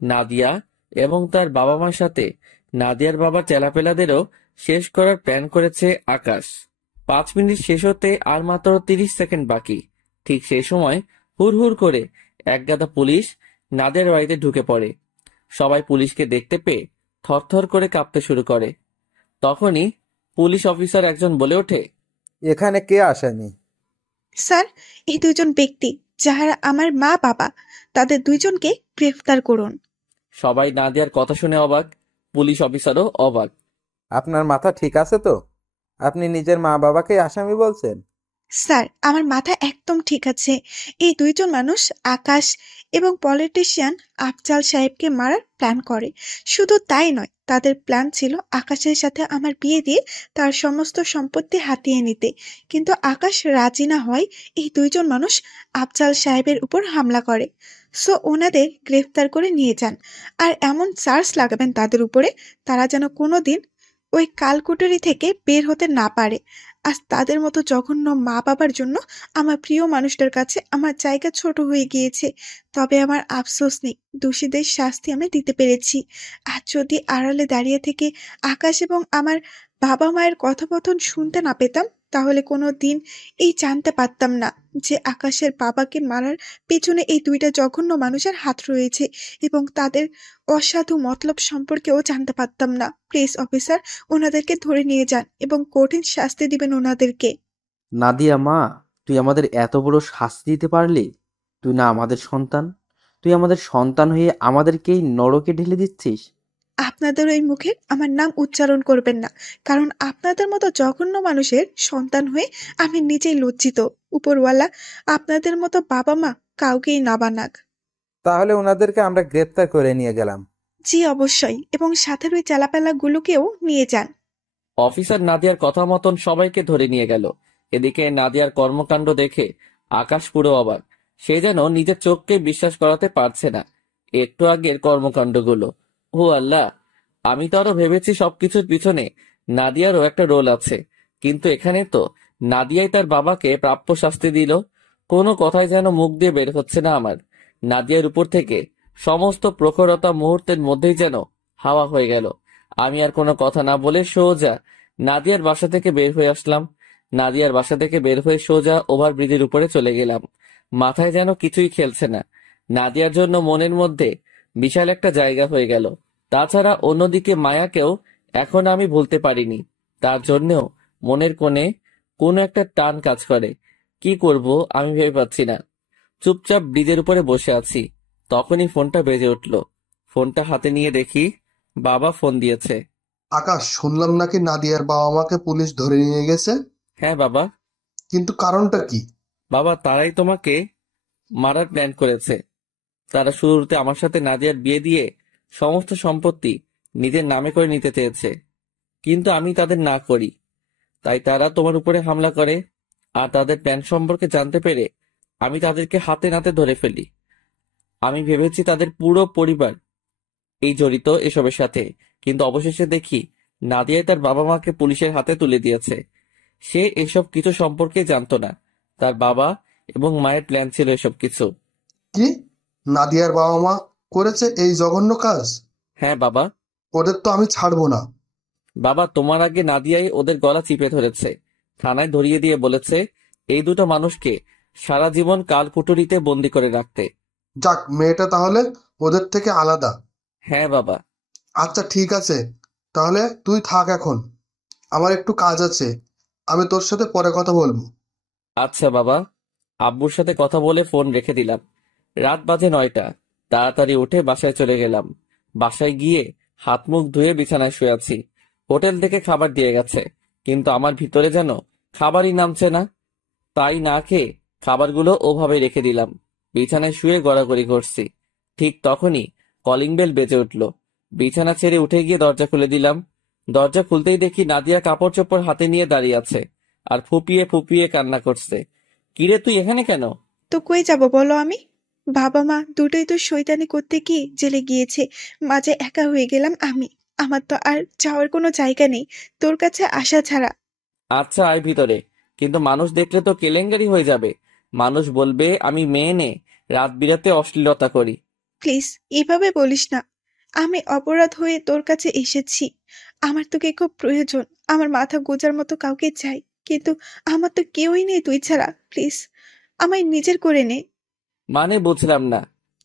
নাদিয়া এবং তার বাবা মার সাথে নাদিয়ার বাবার চেলাপেলাদেরও শেষ করার প্ল্যান করেছে আকাশ। 5 মিনিট শেষ হতে আর মাত্র 30 সেকেন্ড বাকি। ঠিক সেই সময় হুড়হুড় করে একগাদা পুলিশ নাদিয়ার বাড়িতে ঢুকে পড়ে। সবাই পুলিশকে দেখতে পেয়ে থরথর করে কাঁপতে শুরু করে। তখনই পুলিশ অফিসার একজন বলে ওঠে, এখানে কে আসেনি? স্যার, এই 2জন ব্যক্তি যাহারা আমার মা বাবা, তাদের 2জনকে গ্রেফতার করুন। সবাই নাদিয়ার কথা শুনে অবাক, পুলিশ অফিসারও অবাক। আপনার মাথা ঠিক আছে তো? আপনি নিজের মা বাবাকে আসামি বলছেন? স্যার, আমার মাথা একদম ঠিক আছে। এই 2জন মানুষ আকাশ এবং পলিটিশিয়ান আফজাল সাহেবকে মারার প্ল্যান করে। শুধু তাই নয়, তাদের প্ল্যান ছিল আকাশের সাথে আমার বিয়ে দিয়ে তার সমস্ত সম্পত্তি হাতিয়ে নিতে, কিন্তু আকাশ রাজি না হয় এই 2জন মানুষ আফজাল সাহেবের উপর হামলা করে। সো ওনাদের গ্রেফতার করে নিয়ে যান, আর এমন চার্জ লাগাবেন তাদের উপরে তারা যেন কোনোদিন ওই কালকুটুরি থেকে বের হতে না পারে। আজ তাদের মতো জঘন্য মা বাবার জন্য আমার প্রিয় মানুষটার কাছে আমার জায়গা ছোট হয়ে গিয়েছে। তবে আমার আফসোস নেই, দোষীদের শাস্তি আমি দিতে পেরেছি। আর যদি আড়ালে দাঁড়িয়ে থেকে আকাশ এবং আমার বাবা মায়ের কথোপকথন শুনতে না পেতাম, তাহলে কোনো দিন এই জানতে পারতাম না যে আকাশের বাবাকে মারার পেছনে এই 2টা জঘন্য মানুষের হাত রয়েছে, এবং তাদের অসাধু মতলব সম্পর্কেও জানতে পারতাম না। প্লিজ অফিসার, ওনাদেরকে ধরে নিয়ে যান এবং কঠিন শাস্তি দিবেন ওনাদেরকে। নাদিয়া মা, তুই আমাদের এত বড় শাস্তি দিতে পারলি? তুই না আমাদের সন্তান? তুই আমাদের সন্তান হয়ে আমাদেরকেই নরকে ঢেলে দিচ্ছিস? আপনাদের ওই মুখে আমার নাম উচ্চারণ করবেন না, কারণ আপনাদের মতো জঘন্য মানুষের সন্তান হয়ে আমি নিজেই লজ্জিত। উপরওয়ালা আপনাদের মতো বাবা মা কাউকেই না বানাক। তাহলে ওনাদেরকে আমরা গ্রেপ্তার করে নিয়ে গেলাম। জি অবশ্যই, এবং সাথের ওই চালাপালাগুলোকেও নিয়ে যান। অফিসার নাদিয়ার কথা মতন সবাইকে ধরে নিয়ে গেল। এদিকে নাদিয়ার কর্মকাণ্ড দেখে আকাশ পুরো অবাক। সে যেন নিজের চোখকে বিশ্বাস করাতে পারছে না একটু আগের কর্মকাণ্ডগুলো। ও আল্লাহ, আমি তো আরো ভেবেছি সবকিছুর পিছনে নাদিয়ারও একটা রোল আছে, কিন্তু এখানে তো নাদিয়াই তার বাবাকে প্রাপ্য শাস্তি দিল। কোনো কথাই যেন মুখ দিয়ে বের হচ্ছে না আমার। নাদিয়ার উপর থেকে সমস্ত প্রখরতা মুহূর্তের মধ্যেই যেন হাওয়া হয়ে গেল। আমি আর কোনো কথা না বলে সোজা নাদিয়ার বাসা থেকে বের হয়ে আসলাম। নাদিয়ার বাসা থেকে বের হয়ে সোজা ওভারব্রিজের উপরে চলে গেলাম। মাথায় যেন কিছুই খেলছে না। নাদিয়ার জন্য মনের মধ্যে বিশাল একটা জায়গা হয়ে গেল। তাছাড়া অন্যদিকে মায়াকেও এখন আমি ভুলতে পারিনি। তার জন্যও মনের কোণে কোনো একটা টান কাজ করে। কি করব আমি ভেবে পাচ্ছি না। চুপচাপ ব্রিজের উপরে বসে আছি। তখনই ফোনটা বেজে উঠল। ফোনটা হাতে নিয়ে দেখি বাবা ফোন দিয়েছে। আকাশ, শুনলাম নাকি নাদিয়ার বাবা মাকে পুলিশ ধরে নিয়ে গেছে? হ্যাঁ বাবা। কিন্তু কারণটা কি? বাবা, তারাই তোমাকে মারার প্ল্যান করেছে। তারা শুরুতে আমার সাথে নাদিয়ার বিয়ে দিয়ে সমস্ত সম্পত্তি নিজের নামে করে নিতে চেয়েছে, কিন্তু আমি তাদের না করি। তাই তারা তোমার উপরে হামলা করে। আর তাদের প্ল্যান সম্পর্কে জানতে পেরে আমি তাদেরকে হাতে নাতে ধরে ফেলি। আমি ভেবেছি তাদের পুরো পরিবার এই জড়িত এসবের সাথে, কিন্তু অবশেষে দেখি নাদিয়াই তার বাবা মাকে পুলিশের হাতে তুলে দিয়েছে। সে এসব কিছু সম্পর্কে জানতো না। তার বাবা এবং মায়ের প্ল্যান ছিল এসব কিছু। কি, নাদিয়ার বাবা মা করেছে এই জঘন্য কাজ? হ্যাঁ বাবা। ওদের তো আমি ছাড়বো না। বাবা, তোমার আগে নাদিয়াই ওদের গলা চিপে ধরেছে, থানায় ধরিয়ে দিয়ে বলেছে এই 2টো মানুষকে সারা জীবন কালকুটুরিতে বন্দি করে রাখতে। যাক, মেয়েটা তাহলে ওদের থেকে আলাদা। হ্যাঁ বাবা। আচ্ছা ঠিক আছে, তাহলে তুই থাক এখন, আমার একটু কাজ আছে, আমি তোর সাথে পরে কথা বলবো। আচ্ছা বাবা। আব্বুর সাথে কথা বলে ফোন রেখে দিলাম। রাত বাজে 9টা। তাড়াতাড়ি উঠে বাসায় চলে গেলাম। বাসায় গিয়ে হাত মুখ ধুয়ে বিছানায় শুয়ে আছি। হোটেল থেকে খাবার দিয়ে গেছে, কিন্তু আমার ভিতরে যেন খাবারই নামছে না। তাই না খেয়ে খাবারগুলো ওভাবে রেখে দিলাম। বিছানায় শুয়ে গড়াগড়ি করছি। ঠিক তখনই কলিং বেল বেজে উঠল। বিছানা ছেড়ে উঠে গিয়ে দরজা খুলে দিলাম। দরজা খুলতেই দেখি নাদিয়া কাপড় চোপড় হাতে নিয়ে দাঁড়িয়ে আছে আর ফুপিয়ে ফুপিয়ে কান্না করছে। কিরে, তুই এখানে কেন? তো কই যাব বলো আমি? বাবা মা দুটোই তো শয়তানি করতে গিয়ে জেলে গিয়েছে, মাঝে একা হয়ে গেলাম আমি। আমার তো আর যাওয়ার কোনো জায়গা নেই তোর কাছে আসা ছাড়া। আচ্ছা, আয় ভিতরে। কিন্তু মানুষ দেখলে তো কেলেঙ্কারি হয়ে যাবে। মানুষ বলবে আমি মেয়ে নে, রাত বিরাতে অশ্লীলতা করি। প্লিজ এভাবে বলিস না। আমি অপরাধ হয়ে তোর কাছে এসেছি। আমার তোকে খুব প্রয়োজন, আমার মাথা গোজার মতো কাউকে চাই, কিন্তু আমার তো কেউই নেই তুই ছাড়া। প্লিজ আমায় নিজের করে নে। মানে বুঝলাম না।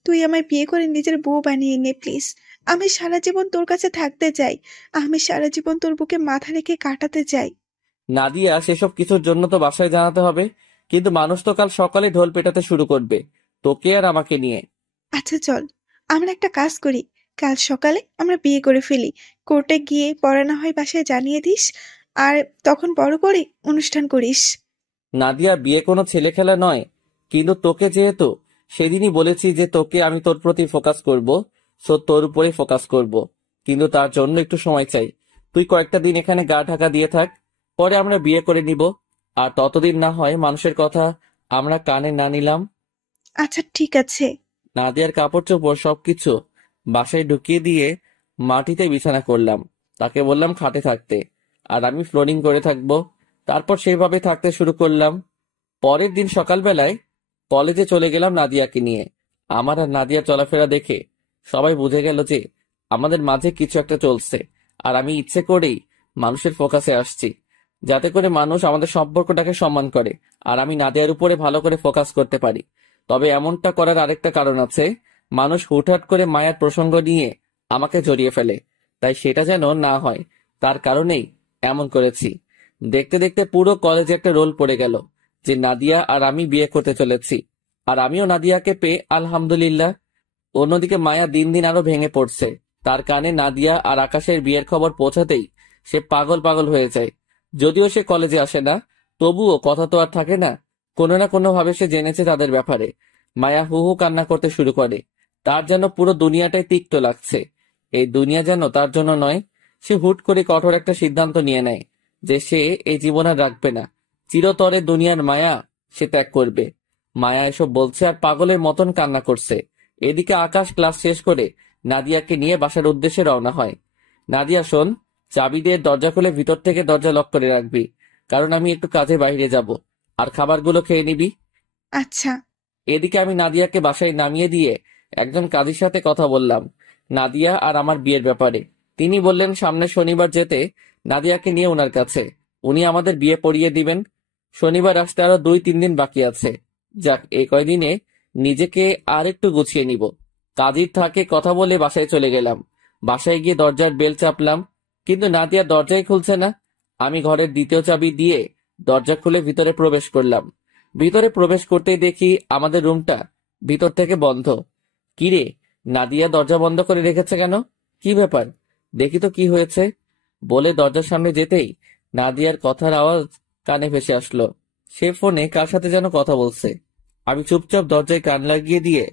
তুই আমায় বিয়ে করে নিজের বউ বানিয়ে নে প্লিজ। আমি সারা জীবন তোর কাছে থাকতে চাই। আমি সারা জীবন তোর বুকে মাথা রেখে কাটাতে চাই। নাদিয়া, সেসব কিছুর জন্য তো বাসায় জানাতে হবে, কিন্তু মানুষ তো কাল সকালে ঢোল পেটাতে শুরু করবে তোকে আর আমাকে নিয়ে। আচ্ছা চল, আমরা একটা কাজ করি, কাল সকালে আমরা বিয়ে করে ফেলি। কোর্টে গিয়ে পড়া না হয় বাসায় জানিয়ে দিস, আর তখন বড় করে অনুষ্ঠান করিস। নাদিয়া, বিয়ে কোনো ছেলে খেলা নয়, কিন্তু তোকে যেহেতু সেদিনই বলেছি যে তোকে আমি তোর প্রতি ফোকাস করব, সো তোর উপরে ফোকাস করব, কিন্তু তার জন্য একটু সময় চাই। তুই কয়েকটা দিন এখানে গা ঢাকা দিয়ে থাক, পরে আমরা বিয়ে করে নিব। আর ততদিন না হয় মানুষের কথা আমরা কানে না নিলাম। আচ্ছা ঠিক আছে। নাদিয়ার কাপড় চোপড় সবকিছু বাসায় ঢুকিয়ে দিয়ে মাটিতে বিছানা করলাম। তাকে বললাম খাটে থাকতে, আর আমি ফ্লোরিং করে থাকবো। তারপর সেভাবে থাকতে শুরু করলাম। পরের দিন সকালবেলায় কলেজে চলে গেলাম নাদিয়াকে নিয়ে। আমার আর নাদিয়ার চলাফেরা দেখে সবাই বুঝে গেল যে আমাদের মাঝে কিছু একটা চলছে, আর আমি ইচ্ছে করেই মানুষের ফোকাসে আসছি, যাতে করে মানুষ আমাদের সম্পর্কটাকে সম্মান করে আর আমি নাদিয়ার উপরে ভালো করে ফোকাস করতে পারি। তবে এমনটা করার আরেকটা কারণ আছে, মানুষ হুটহাট করে মায়ার প্রসঙ্গ নিয়ে আমাকে জড়িয়ে ফেলে, তাই সেটা যেন না হয় তার কারণেই এমন করেছি। দেখতে দেখতে পুরো কলেজে একটা রোল পড়ে গেল যে নাদিয়া আর আমি বিয়ে করতে চলেছি, আর আমিও নাদিয়াকে পেয়ে আলহামদুলিল্লাহ। অন্যদিকে মায়া দিন দিন আরো ভেঙে পড়ছে। তার কানে নাদিয়া আর আকাশের বিয়ের খবর পৌঁছাতেই সে পাগল পাগল হয়ে যায়। যদিও সে কলেজে আসে না, তবুও কথা তো আর থাকে না, কোনো না কোনো ভাবে সে জেনেছে তাদের ব্যাপারে। মায়া হু হু কান্না করতে শুরু করে। তার যেন পুরো দুনিয়াটাই তিক্ত লাগছে। এই দুনিয়া যেন তার জন্য নয়। সে হুট করে কঠোর একটা সিদ্ধান্ত নিয়ে নেয় যে সে এই জীবন আর রাখবে না, চিরতরে দুনিয়ার মায়া সে ত্যাগ করবে। মায়া এসব বলছে আর পাগলের মতন কান্না করছে। এদিকে আকাশ ক্লাস শেষ করে নাদিয়াকে নিয়ে বাসার উদ্দেশ্যে রওনা হয়। নাদিয়া শোন, চাবি দিয়ে দরজা খুলে ভিতর থেকে দরজা লক করে রাখবি, কারণ আমি একটু কাজে বাইরে যাব, আর খাবারগুলো খেয়ে নিবি। আচ্ছা। এদিকে আমি নাদিয়াকে বাসায় নামিয়ে দিয়ে একজন কাজীর সাথে কথা বললাম নাদিয়া আর আমার বিয়ের ব্যাপারে। তিনি বললেন সামনের শনিবার যেতে নাদিয়াকে নিয়ে ওনার কাছে, উনি আমাদের বিয়ে পড়িয়ে দিবেন। শনিবার আসতে আরো 2-3 দিন বাকি আছে। যাক, এই কয়দিনে নিজেকে আর একটু গুছিয়ে নিব। কাজীর থাকে কথা বলে বাসায় চলে গেলাম। বাসায় গিয়ে দরজার বেল চাপলাম, কিন্তু নাদিয়া দরজাই খুলছে না। আমি ঘরের দ্বিতীয় চাবি দিয়ে দরজা খুলে ভিতরে প্রবেশ করলাম। ভিতরে প্রবেশ করতেই দেখি আমাদের রুমটা ভিতর থেকে বন্ধ। কিরে, নাদিয়া দরজা বন্ধ করে রেখেছে কেন? কি ব্যাপার, দেখি তো কি হয়েছে। বলে দরজার সামনে যেতেই নাদিয়ার কথার আওয়াজ কানে ভেসে আসলো। সে ফোনে কার সাথে যেন কথা বলছে। আমি চুপচাপ দরজায় কান লাগিয়ে দিয়ে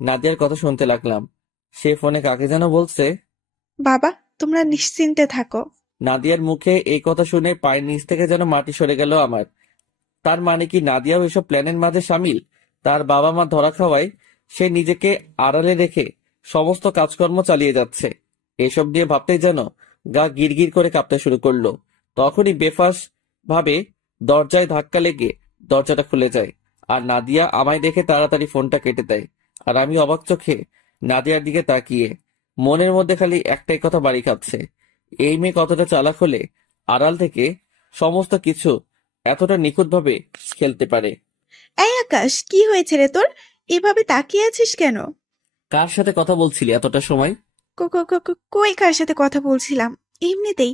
নাদিয়ার কথা শুনতে লাগলাম। সে ফোনে কাকে যেন বলছে। বাবা, তোমরা নিশ্চিন্তে থাকো। নাদিয়ার মুখে এই কথা শুনে পায়ের নিচ থেকে যেন মাটি সরে গেল আমার। তার মানে কি নাদিয়াও এসব প্ল্যানের মাঝে সামিল? তার বাবা মা ধরা খাওয়ায় সে নিজেকে আড়ালে রেখে সমস্ত কাজকর্ম চালিয়ে যাচ্ছে। এসব দিয়ে ভাবতেই যেন গা গিরগির করে কাঁপতে শুরু করলো। তখনই বেফাস ভাবে দরজায় ধাক্কা লেগে দরজাটা খুলে যায়, আর নাদিয়া আমায় দেখে তাড়াতাড়ি ফোনটা কেটে দেয়। আর আমি অবাক চোখে নাদিয়ার দিকে তাকিয়ে মনের মধ্যে খালি একটাই কথা বাড়ি খাচ্ছে, এই মেয়ে কতটা চালাক হলে আড়াল থেকে সমস্ত কিছু এতটা নিখুঁতভাবে খেলতে পারে। এই আকাশ, কি হয়েছে রে তোর? এভাবে তাকিয়ে আছিস কেন? কার সাথে কথা বলছিলি এতটা সময়? কই কার সাথে কথা বলছিলাম? এমনিতেই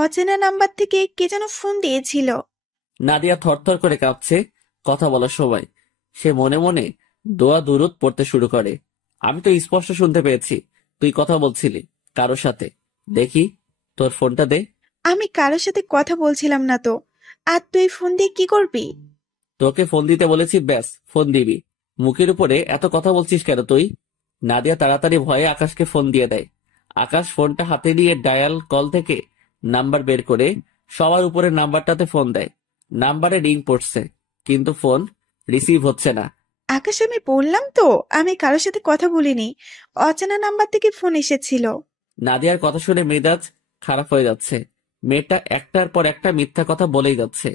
অচেনা নাম্বার থেকে কে যেন ফোন দিয়েছিল। নাদিয়া থরথর করে কাঁপছে কথা বলার সময়। সে মনে মনে দোয়া দুরূদ পড়তে শুরু করে। আমি তো স্পষ্ট শুনতে পেয়েছি তুই কথা বলছিলি কারোর সাথে। দেখি তোর ফোনটা দে। আমি কারোর সাথে কথা বলছিলাম না তো। আর তুই ফোন দিয়ে কি করবি? তোকে ফোন দিতে বলেছি, ব্যাস ফোন দিবি। মুখের উপরে এত কথা বলছিস কেন তুই? নাদিয়া তাড়াতাড়ি ভয়ে আকাশকে ফোন দিয়ে দেয়। আকাশ ফোনটা হাতে নিয়ে ডায়াল কল থেকে নাম্বার বের করে সবার উপরে নাম্বারটাতে ফোন দেয়। নাম্বারে রিং পড়ছে, কিন্তু ফোন রিসিভ হচ্ছে না। আকাশ, আমি বললাম তো আমি কারোর সাথে কথা বলিনি, অচেনা নাম্বার থেকে ফোন এসেছিল। নাদিয়ার কথা শুনে মেজাজ খারাপ হয়ে যাচ্ছে। মেয়েটা একটার পর একটা মিথ্যা কথা বলেই যাচ্ছে।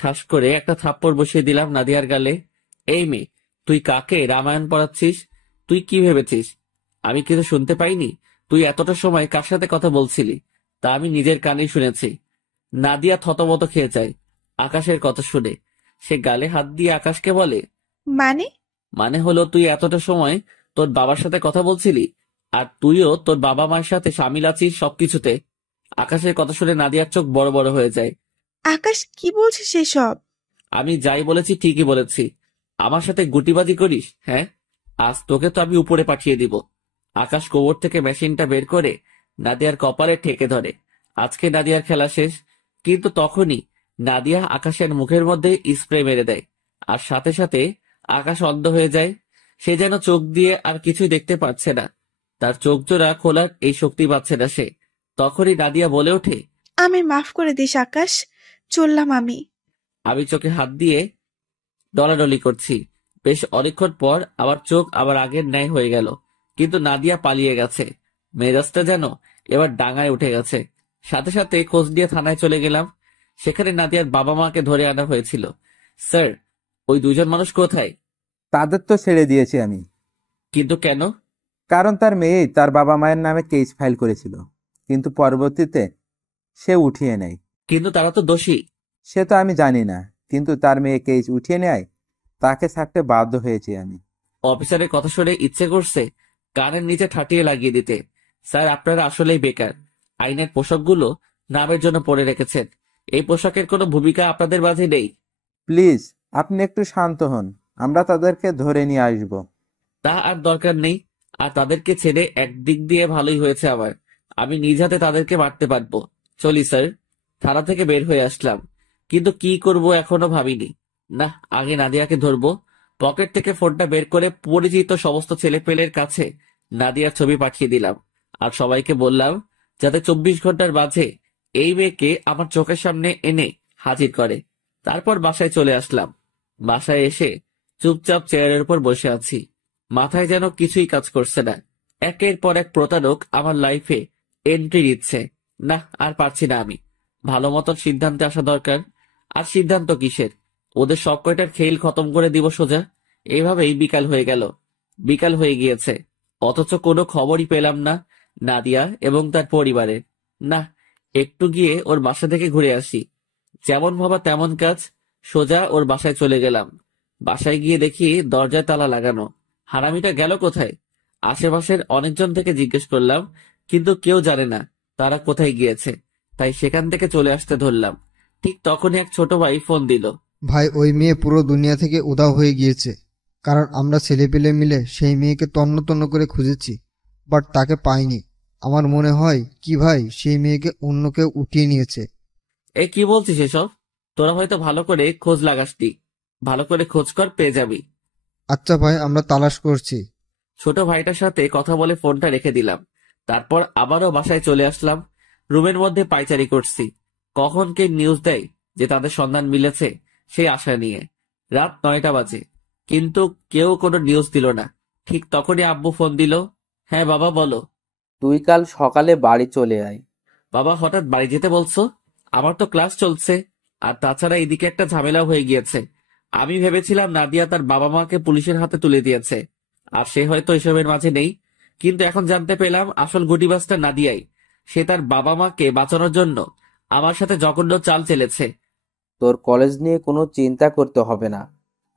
ঠাস করে একটা থাপ্পড় বসিয়ে দিলাম নাদিয়ার গালে। এই মেয়ে, তুই কাকে রামায়ণ পড়াচ্ছিস? তুই কি ভেবেছিস আমি কিছু শুনতে পাইনি? তুই এতটা সময় কার সাথে কথা বলছিলি তা আমি নিজের কানেই শুনেছি। নাদিয়া থতমত খেয়ে যায় আকাশের কথা শুনে। সে গালে হাত দিয়ে আকাশকে বলে, মানে? মানে হলো তুই এতটা সময় তোর বাবার সাথে কথা বলছিলি, আর তুইও তোর বাবা মায়ের সাথে সামিল আছিস সবকিছুতে। আকাশের কথা শুনে নাদিয়ার চোখ বড় বড় হয়ে যায়। আকাশ, কি বলছিস সেসব? আমি যাই বলেছি ঠিকই বলেছি। আমার সাথে গুটিবাজি করিস? হ্যাঁ, আজ তোকে তো আমি উপরে পাঠিয়ে দিব। আকাশ কোমর থেকে মেশিনটা বের করে নাদিয়ার কপালে ঠেকে ধরে। আজকে নাদিয়ার খেলা শেষ। কিন্তু তখনই নাদিয়া আকাশের মুখের মধ্যে স্প্রে মেরে দেয়, আর সাথে সাথে আকাশ অন্ধ হয়ে যায়। সে যেন চোখ দিয়ে আর কিছুই দেখতে পাচ্ছে না। তার চোখ জোড়া খোলার এই শক্তি পাচ্ছে না সে। তখনই নাদিয়া বলে ওঠে, আমি মাফ করে দিস আকাশ, চললাম আমি। আমি চোখে হাত দিয়ে ডলাডলি করছি। বেশ অনেকক্ষণ পর আমার চোখ আবার আগের ন্যায় হয়ে গেল, কিন্তু নাদিয়া পালিয়ে গেছে। মেজাজটা যেন এবার ডাঙায় উঠে গেছে। সাথে সাথে খোঁজ দিয়ে থানায় চলে গেলাম। সেখানে নাদিয়ার বাবা মাকে ধরে আনা হয়েছিল। স্যার, ওই দুজন মানুষ কোথায়? তাদের তো ছেড়ে দিয়েছি আমি। কিন্তু কেন? কারণ তার মেয়েই তার বাবা মায়ের নামে কেস ফাইল করেছিল, কিন্তু পরবর্তীতে সে উঠিয়ে নেয়। কিন্তু তারা তো দোষী। সে তো আমি জানি না, কিন্তু তার মেয়ে কেস উঠিয়ে নেয়, তাকে ছাড়তে বাধ্য হয়েছি আমি। অফিসারের কথা শুনে ইচ্ছে করছে কানের নিচে ঠাটিয়ে লাগিয়ে দিতে। স্যার, আপনারা আসলেই বেকার। আইনের পোশাকগুলো নামের জন্য পরে রেখেছেন। এই পোশাকের কোনো ভূমিকা আপনাদের মাঝে নেই। প্লিজ আপনি একটু শান্ত হন, আমরা তাদেরকে ধরে নিয়ে আসব। তা আর দরকার নেই। আর তাদেরকে ছেড়ে একদিক দিয়ে ভালোই হয়েছে আমার। আমি নিজ হাতে তাদেরকে মারতে পারবো। চলি স্যার। থানা থেকে বের হয়ে আসলাম, কিন্তু কি করব এখনো ভাবিনি। না, আগে নাদিয়াকে ধরবো। পকেট থেকে ফোনটা বের করে পরিচিত সমস্ত ছেলেপেলের কাছে নাদিয়ার ছবি পাঠিয়ে দিলাম, আর সবাইকে বললাম যাতে 24 ঘন্টার মাঝে এই মেয়েকে আমার চোখের সামনে এনে হাজির করে। তারপর বাসায় চলে আসলাম। বাসায় এসে চুপচাপ চেয়ারের উপর বসে আছি। মাথায় যেন কিছুই কাজ করছে না। একের পর এক প্রতারক আমার লাইফে এন্ট্রি দিচ্ছে। না, আর পারছি না আমি। ভালো মতন সিদ্ধান্তে আসা দরকার। আর সিদ্ধান্ত কিসের? ওদের সব কয়টার খেল খতম করে দিব সোজা। এইভাবেই বিকাল হয়ে গেল। বিকাল হয়ে গিয়েছে, অথচ কোনো খবরই পেলাম না নাদিয়া এবং তার পরিবারের। না, একটু গিয়ে ওর বাসা থেকে ঘুরে আসি। যেমন ভাবা তেমন কাজ। সোজা ওর বাসায় চলে গেলাম। বাসায় গিয়ে দেখি দরজায় তালা লাগানো। হারামিটা গেল কোথায়? আশেপাশের অনেকজন থেকে জিজ্ঞেস করলাম, কিন্তু কেউ জানে না তারা কোথায় গিয়েছে। তাই সেখান থেকে চলে আসতে ধরলাম। ঠিক তখনই এক ছোট ভাই ফোন দিল। ভাই, ওই মেয়ে পুরো দুনিয়া থেকে উধাও হয়ে গিয়েছে। কারণ আমরা ছেলেপেলে মিলে সেই মেয়েকে তন্ন তন্ন করে খুঁজেছি, বাট তাকে পাইনি। আমার মনে হয় কি ভাই, সেই মেয়েকে অন্য কেউ উঠিয়ে নিয়েছে। এ কি বলছিস এসব? তোরা হয়তো ভালো করে খোঁজ লাগাসনি। ভালো করে খোঁজ কর, পেয়ে যাবি। আচ্ছা ভাই, আমরা তালাশ করছি। ছোট ভাইটার সাথে কথা বলে ফোনটা রেখে দিলাম। তারপর আবারও বাসায় চলে আসলাম। রুমের মধ্যে পায়চারি করছি। কখন কে নিউজ দেয় যে তাদের সন্ধান মিলেছে সেই আশা নিয়ে। রাত 9টা বাজে, কিন্তু কেউ কোনো নিউজ দিল না। ঠিক তখনই আব্বু ফোন দিল। হ্যাঁ বাবা, বলো। তুই কাল সকালে বাড়ি চলে আয়। বাবা, হঠাৎ বাড়ি যেতে বলছো? আমার তো ক্লাস চলছে। আর তাছাড়া এদিকে একটা ঝামেলা হয়ে গিয়েছে। আমি ভেবেছিলাম নাদিয়া তার বাবা মাকে পুলিশের হাতে তুলে দিয়েছে, আর সে হয়তো এসবের মাঝে নেই। কিন্তু এখন জানতে পেলাম আসল গুটিবাজটা নাদিয়াই। সে তার বাবা মাকে বাঁচানোর জন্য আমার সাথে জঘন্য চাল চেলেছে। তোর কলেজ নিয়ে কোনো চিন্তা করতে হবে না।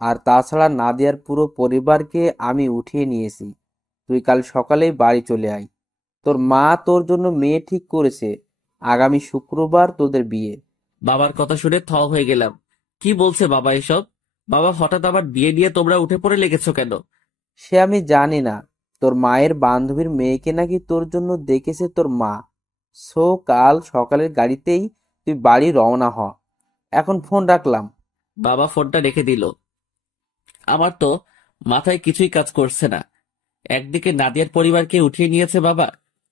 আর তাছাড়া নাদিয়ার পুরো পরিবারকে আমি উঠিয়ে নিয়েছি। তুই কাল সকালেই বাড়ি চলে আয়। তোর মা তোর জন্য মেয়ে ঠিক করেছে। আগামী শুক্রবার তোদের বিয়ে। বাবার কথা শুনে থ হয়ে গেলাম। কি বলছে বাবা এসব? বাবা, হঠাৎ আবার বিয়ে নিয়ে তোমরা উঠে পড়ে লেগেছো কেন? সে আমি জানি না। তোর মায়ের বান্ধবীর মেয়েকে নাকি তোর জন্য দেখেছে তোর মা। সো কাল সকালের গাড়িতেই তুই বাড়ি রওনা হ। এখন ফোন রাখলাম। বাবা ফোনটা রেখে দিল। আমার তো মাথায় কিছুই কাজ করছে না। একদিকে নাদিয়ার পরিবারকে উঠিয়ে নিয়েছে বাবা,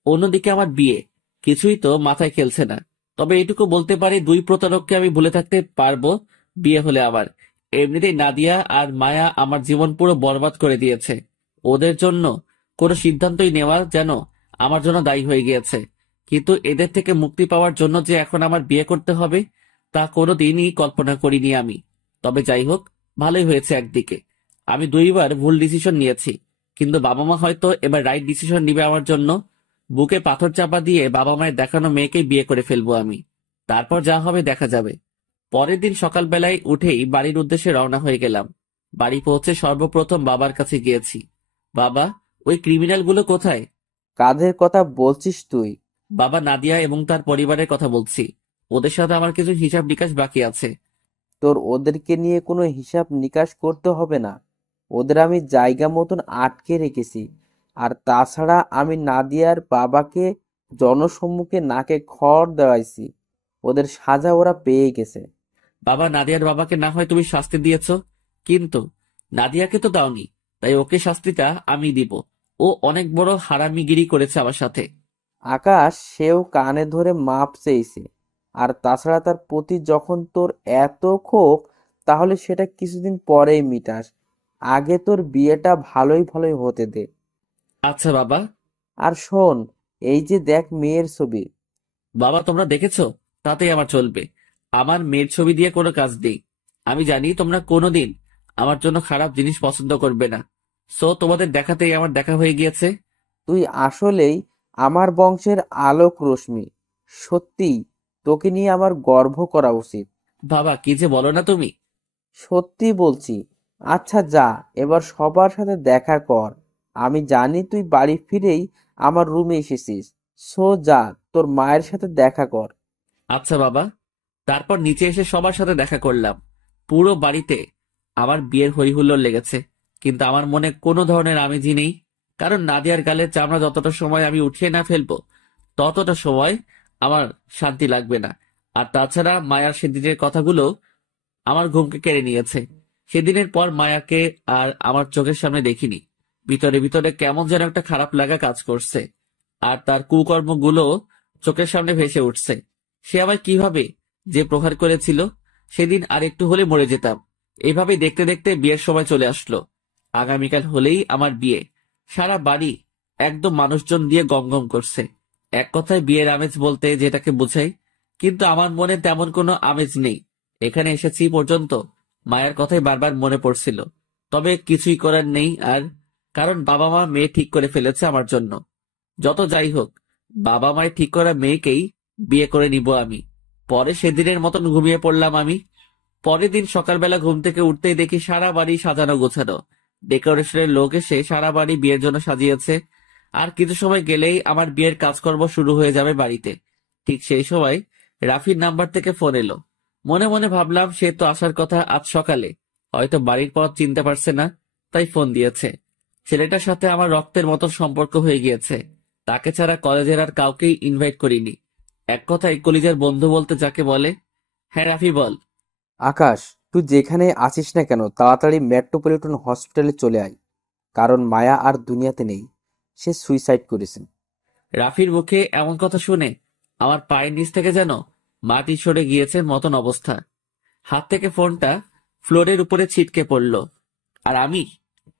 অন্যদিকে আমার বিয়ে। কিছুই তো মাথায় খেলছে না। তবে এইটুকু বলতে পারি, 2 প্রতারককে আমি ভুলে থাকতে পারবো বিয়ে হলে আবার। এমনিতেই নাদিয়া আর মায়া আমার জীবন পুরো বরবাদ করে দিয়েছে। ওদের জন্য কোনো সিদ্ধান্তই নেওয়া যেন আমার জন্য দায়ী হয়ে গিয়েছে। কিন্তু এদের থেকে মুক্তি পাওয়ার জন্য যে এখন আমার বিয়ে করতে হবে, তা কোনোদিনই কল্পনা করিনি আমি। তবে যাই হোক, ভালোই হয়েছে একদিকে। আমি 2বার ভুল ডিসিশন নিয়েছি, কিন্তু বাবা মা হয়তো এবার রাইট ডিসিশন নিবে আমার জন্য। বুকে পাথর চাপা দিয়ে বাবা মায়ের দেখানো মেয়েকেই বিয়ে করে ফেলবো আমি। তারপর যা হবে দেখা যাবে। পরের দিন সকালবেলায় উঠেই বাড়ির উদ্দেশ্যে রওনা হয়ে গেলাম। বাড়ি পৌঁছে সর্বপ্রথম বাবার কাছে গিয়েছি। বাবা, ওই ক্রিমিনালগুলো কোথায়? কাদের কথা বলছিস তুই? বাবা, নাদিয়া এবং তার পরিবারের কথা বলছি। ওদের সাথে আমার কিছু হিসাব নিকাশ বাকি আছে। তোর ওদেরকে নিয়ে কোনো হিসাব নিকাশ করতে হবে না। ওদের আমি জায়গা মতন আটকে রেখেছি। আর তাছাড়া আমি নাদিয়ার বাবাকে জনসম্মুখে নাকে খড় দেওয়াইছি। ওদের সাজা ওরা পেয়ে গেছে। বাবা, নাদিয়ার বাবাকে না হয় তুমি শাস্তি দিয়েছ, কিন্তু নাদিয়াকে তো দাওনি, তাই ওকে শাস্তিটা আমি দিব। ও অনেক বড় হারামিগিরি করেছে আমার সাথে। আকাশ, সেও কানে ধরে মাপ চেয়েছে। আর তাছাড়া তার প্রতি যখন তোর এত ক্ষোভ, তাহলে সেটা কিছুদিন পরেই মিটাস। আগে তোর বিয়েটা ভালোই ভালোই হতে দে। আচ্ছা বাবা। আর শোন, এই যে দেখ মেয়ের ছবি। বাবা, তোমরা দেখেছো? তাতেই আমার চলবে। আমার মেয়ের ছবি দিয়ে কোনো কাজ নেই। আমি জানি তোমরা কোনোদিন আমার জন্য খারাপ জিনিস পছন্দ করবে না। সো তোমাদের দেখাতেই আমার দেখা হয়ে গিয়েছে। তুই আসলেই আমার বংশের আলোক রশ্মি। সত্যি, তোকে নিয়ে আমার গর্ব করা উচিত। বাবা, কি যে বলো না তুমি। সত্যি বলছি। আচ্ছা যা, এবার সবার সাথে দেখা কর। আমি জানি তুই বাড়ি ফিরেই আমার রুমে এসেছিস। সো যা, তোর মায়ের সাথে দেখা কর। আচ্ছা বাবা। তারপর নিচে এসে সবার সাথে দেখা করলাম। পুরো বাড়িতে আমার বিয়ের হই হুল্লোড় লেগেছে, কিন্তু আমার মনে কোনো ধরনের আমেজই নেই। কারণ নাদিয়ার গালের চামড়া যতটা সময় আমি উঠিয়ে না ফেলবো, ততটা সময় আমার শান্তি লাগবে না। আর তাছাড়া মায়ার সেদিনের কথাগুলো আমার ঘুমকে কেড়ে নিয়েছে। সেদিনের পর মায়াকে আর আমার চোখের সামনে দেখিনি। ভিতরে ভিতরে কেমন যেন একটা খারাপ লাগা কাজ করছে। আর তার কুকর্মগুলো চোখের সামনে ভেসে উঠছে। সে আমায় কিভাবে যে প্রহার করেছিল, সেদিন আর একটু হলে মরে যেতাম। এইভাবে দেখতে দেখতে বিয়ের সময় চলে আসলো। আগামীকাল হলেই আমার বিয়ে। সারা বাড়ি একদম মানুষজন দিয়ে গমগম করছে। এক কথায় বিয়ের আমেজ বলতে যেটাকে বোঝাই, কিন্তু আমার মনে তেমন কোনো আমেজ নেই। এখানে এসেছি পর্যন্ত মায়ের কথাই বারবার মনে পড়ছিল। তবে কিছুই করার নেই আর, কারণ বাবা মা মেয়ে ঠিক করে ফেলেছে আমার জন্য। যত যাই হোক, বাবা মায়ের ঠিক করা মেয়েকেই বিয়ে করে নিব আমি। পরে সেদিনের মতন ঘুমিয়ে পড়লাম আমি। পরের দিন সকালবেলা ঘুম থেকে উঠতেই দেখি সারা বাড়ি সাজানো গোছানো। ডেকোরেশনের লোক এসে সারা বাড়ি বিয়ের জন্য সাজিয়েছে। আর কিছু সময় গেলেই আমার বিয়ের কাজকর্ম শুরু হয়ে যাবে বাড়িতে। ঠিক সেই সময় রাফির নাম্বার থেকে ফোন এলো। মনে মনে ভাবলাম সে তো আসার কথা আজ সকালে, হয়তো বাড়ির পথ চিনতে পারছে না, তাই ফোন দিয়েছে। ছেলেটার সাথে আমার রক্তের মতো সম্পর্ক হয়ে গিয়েছে। তাকে ছাড়া কলেজের আর কাউকেই ইনভাইট করিনি। এক কথায় কলিজার বন্ধু বলতে যাকে বলে। হ্যাঁ রাফি, বল। আকাশ, তুই যেখানে আছিস না কেন, তাড়াতাড়ি মেট্রোপলিটন হসপিটালে চলে আয়। কারণ মায়া আর দুনিয়াতে নেই। সে সুইসাইড করেছে। রাফির মুখে এমন কথা শুনে আমার পায়ের নিচ থেকে যেন মাটি সরে গিয়েছে মতন অবস্থা। হাত থেকে ফোনটা ফ্লোরের উপরে ছিটকে পড়ল, আর আমি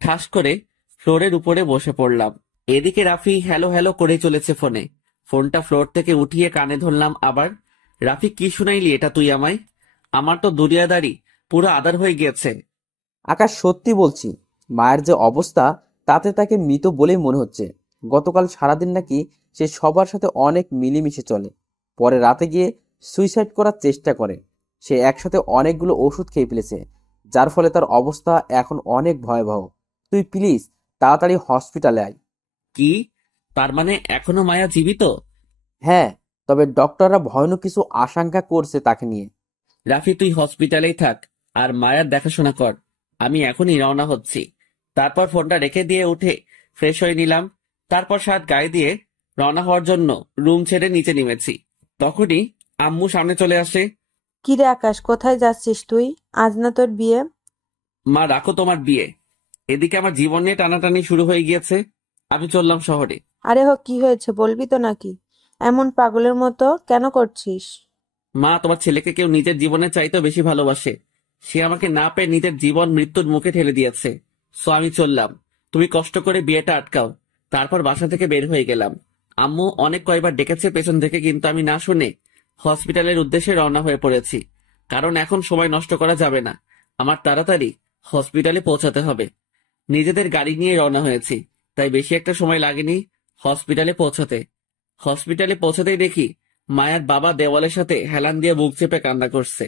ঠাস করে ফ্লোরের উপরে বসে পড়লাম। এদিকে রাফি হ্যালো হ্যালো করে চলেছে ফোনে। ফোনটা ফ্লোর থেকে উঠিয়ে কানে ধরলাম আবার। রাফি, কি শুনাইলি এটা তুই আমায়? আমার তো দুনিয়াদারি পুরো আদার হয়ে গিয়েছে। আকাশ, সত্যি বলছি, মায়ের যে অবস্থা, তাতে তাকে মৃত বলেই মনে হচ্ছে। গতকাল সারাদিন নাকি সে সবার সাথে অনেক মিলেমিশে চলে, পরে রাতে গিয়ে সুইসাইড করার চেষ্টা করে। সে একসাথে অনেকগুলো ওষুধ খেয়ে ফেলেছে, যার ফলে তার অবস্থা এখন অনেক ভয়াবহ। তুই প্লিজ তাড়াতাড়ি হসপিটালে আয়। কি? তার মানে এখনো মায়া জীবিত? হ্যাঁ, তবে ডক্টররা ভয়ানক কিছু আশঙ্কা করছে তাকে নিয়ে। রাফি, তুই হসপিটালেই থাক আর মায়ার দেখাশোনা কর। আমি এখনই রওনা হচ্ছি। তারপর ফোনটা রেখে দিয়ে উঠে ফ্রেশ হয়ে নিলাম। তারপর শার্ট গায়ে দিয়ে রওনা হওয়ার জন্য রুম ছেড়ে নিচে নেমেছি। তখনই আম্মু সামনে চলে আসে। কিরে আকাশ, কোথায় যাচ্ছিস তুই? আজ না তোর বিয়ে? মা, রাখো তোমার বিয়ে। এদিকে আমার জীবন নিয়ে টানাটানি শুরু হয়ে গিয়েছে। আমি চললাম শহরে। আরে কি হয়েছে বলবি তো নাকি? এমন পাগলের মতো কেন করছিস? মা, তোমার ছেলেকে কেউ নিজের জীবনের চাইতেও বেশি ভালোবাসে। সে আমাকে না পেয়ে নিজের জীবন মৃত্যুর মুখে ঠেলে দিয়েছে। সো আমি চললাম। তুমি কষ্ট করে বিয়েটা আটকাও। তারপর বাসা থেকে বের হয়ে গেলাম। আম্মু অনেক কয়বার ডেকেছে পেছন থেকে, কিন্তু আমি না শুনে হসপিটালের উদ্দেশ্যে রওনা হয়ে পড়েছি। কারণ এখন সময় নষ্ট করা যাবে না। আমার তাড়াতাড়ি হসপিটালে পৌঁছাতে হবে। নিজেদের গাড়ি নিয়ে রওনা হয়েছি, তাই বেশি একটা সময় লাগেনি হসপিটালে পৌঁছাতে। হসপিটালে পৌঁছাতেই দেখি মায়ার বাবা দেওয়ালের সাথে হেলান দিয়ে বুক চেপে কান্না করছে।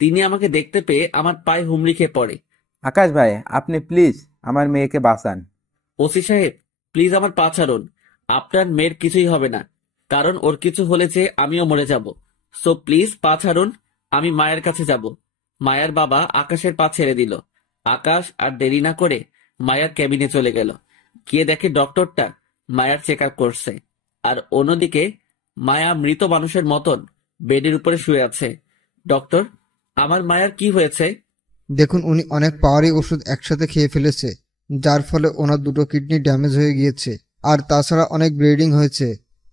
তিনি আমাকে দেখতে পেয়ে আমার পায়ে হুমড়ি খেয়ে পড়ে। আকাশ ভাই, আপনি প্লিজ আমার মেয়েকে বাঁচান। ওসি সাহেব, প্লিজ আমার পা ছাড়ুন। আপনার মেয়ের কিছুই হবে না, কারণ ওর কিছু হলে যে আমিও মরে যাব। সো প্লিজ পা ছাড়ুন, আমি মায়ের কাছে যাব। মায়ার বাবা আকাশের পা ছেড়ে দিল। আকাশ আর দেরি না করে মায়ার কেবিনে চলে গেল। গিয়ে দেখে ডক্টরটা মায়ার চেক আপ করছে, আর অন্যদিকে মায়া মৃত মানুষের মতন বেডের উপরে শুয়ে আছে। ডক্টর, আমার মায়ার কি হয়েছে? দেখুন, উনি অনেক পাওয়ারি ওষুধ একসাথে খেয়ে ফেলেছে, যার ফলে ওনার দুটো কিডনি ড্যামেজ হয়ে গিয়েছে। আর তাছাড়া অনেক ব্লিডিং হয়েছে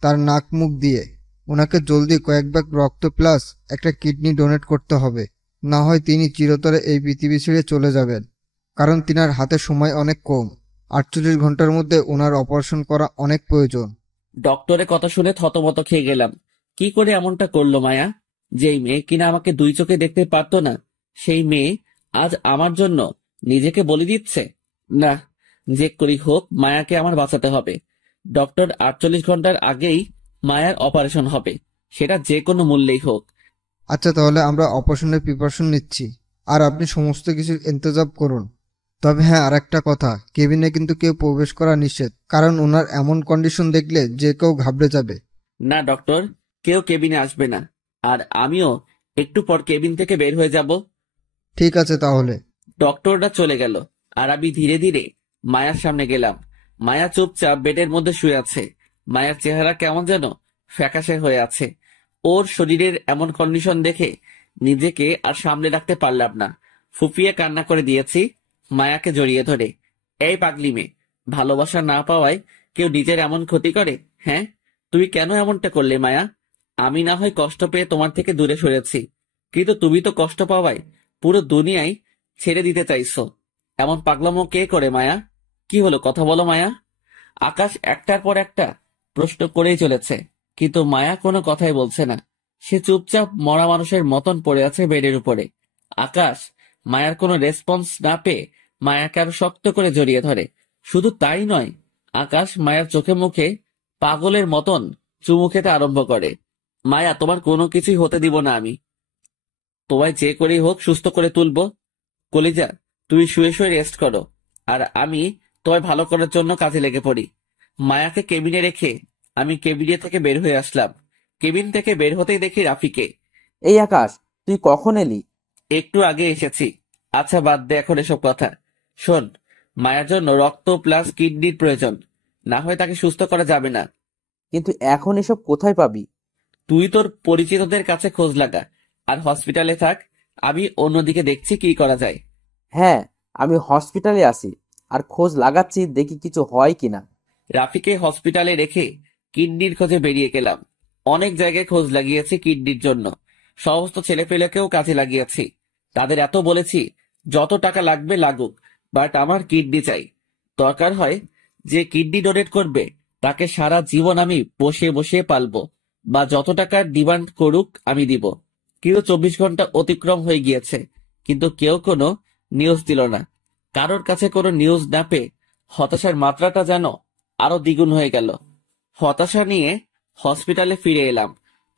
তার নাক মুখ দিয়ে। ওনাকে জলদি কয়েক ব্যাগ রক্ত প্লাস একটা কিডনি ডোনেট করতে হবে, না হয় তিনি চিরতরে এই পৃথিবী ছেড়ে চলে যাবেন। কারণ তিনার হাতে সময় অনেক কম, 48 ঘন্টার মধ্যে ওনার অপারেশন করা অনেক প্রয়োজন। ডক্টরের কথা শুনে থতমত খেয়ে গেলাম। কি করে এমনটা করলো মায়া? যেই মেয়ে কিনা আমাকে দুই চোখে দেখতে পারতো না, সেই মেয়ে আজ আমার জন্য নিজেকে বলি দিচ্ছে। না, যে করি হোক মায়াকে আমার বাঁচাতে হবে। ডক্টর 48 ঘন্টার আগেই মায়ার অপারেশন হবে, সেটা যে কোনো মূল্যেই হোক। আচ্ছা, তাহলে আমরা অপারেশনের প্রিপারেশন নিচ্ছি, আর আপনি সমস্ত কিছুর ইন্তজাম করুন। তবে হ্যাঁ, আর একটা কথা, কেবিনে কিন্তু কেউ প্রবেশ করা নিষেধ, কারণ ওনার এমন কন্ডিশন দেখলে যে কেউ ঘাবড়ে যাবে। না ডক্টর, কেউ কেবিনে আসবে না, আর আমিও একটু পর কেবিন থেকে বের হয়ে যাব। ঠিক আছে তাহলে। ডক্টররা চলে গেল, আর আমি ধীরে ধীরে মায়ার সামনে গেলাম। মায়া চুপচাপ বেডের মধ্যে শুয়ে আছে। মায়ার চেহারা কেমন যেন ফ্যাকাশে হয়ে আছে। ওর শরীরের এমন কন্ডিশন দেখে নিজেকে আর সামলে রাখতে পারলাম না। ফুপিয়ে কান্না করে দিয়েছি মায়াকে জড়িয়ে ধরে। এই পাগলি মেয়ে, ভালোবাসা না পাওয়ায় কেউ নিজের এমন ক্ষতি করে? হ্যাঁ, তুমি কেন এমনটা করলে মায়া? আমি না হয় কষ্ট পেয়ে তোমার থেকে দূরে সরেছি, কিন্তু তুমি তো কষ্ট পাওয়ায় পুরো দুনিয়ায় ছেড়ে দিতে চাইছো। এমন পাগলামো কে করে মায়া? কি হলো, কথা বলো মায়া। আকাশ একটার পর একটা প্রশ্ন করেই চলেছে, কিন্তু মায়া কোনো কথাই বলছে না। সে চুপচাপ মরা মানুষের মতন পড়ে আছে বেডের উপরে। আকাশ মায়ার কোনো রেসপন্স না পেয়ে মায়াকে আরো শক্ত করে জড়িয়ে ধরে। শুধু তাই নয়, আকাশ মায়ার চোখে মুখে পাগলের মতন চুমু খেতে আরম্ভ করে। মায়া, তোমার কোনো কিছুই হতে দিব না আমি। তোমায় যে করেই হোক সুস্থ করে তুলবো। কলিজা, তুমি শুয়ে শুয়ে রেস্ট করো, আর আমি তোমায় ভালো করার জন্য কাজে লেগে পড়ি। মায়াকে কেবিনে রেখে আমি কেবিনে থেকে বের হয়ে আসলাম। কেবিন থেকে বের হতেই দেখি রাফিকে। এই আকাশ, তুই কখন এলি? একটু আগে এসেছি। আচ্ছা বাদ দে এখন এসব কথা। শোন, মায়ার জন্য রক্ত প্লাস কিডনির প্রয়োজন, না হয় তাকে সুস্থ করা যাবে না। কিন্তু এখন এসব কোথায় পাবি? তুই তোর পরিচিতদের কাছে খোঁজ লাগা, আর হসপিটালে থাক। আমি অন্যদিকে দেখছি কি করা যায়। হ্যাঁ, আমি হসপিটালে আছি আর খোঁজ লাগাচ্ছি, দেখি কিছু হয় কিনা। রাফিকে হসপিটালে রেখে কিডনির খোঁজে বেরিয়ে গেলাম। অনেক জায়গায় খোঁজ লাগিয়েছি কিডনির জন্য। সমস্ত ছেলেপেলেকেও কাজে লাগিয়েছি। তাদের এত বলেছি যত টাকা লাগবে লাগুক, বাট আমার কিডনি চাই। দরকার হয় যে কিডনি ডোনেট করবে তাকে সারা জীবন আমি বসে বসে পালবো, বা যত টাকার ডিমান্ড করুক আমি দিব। কিন্তু 24 ঘন্টা অতিক্রম হয়ে গিয়েছে, কিন্তু কেউ কোনো নিউজ দিল না। কারোর কাছে কোনো নিউজ না পেয়ে হতাশার মাত্রাটা যেন আরো দ্বিগুণ হয়ে গেল। হতাশা নিয়ে হসপিটালে ফিরে এলাম।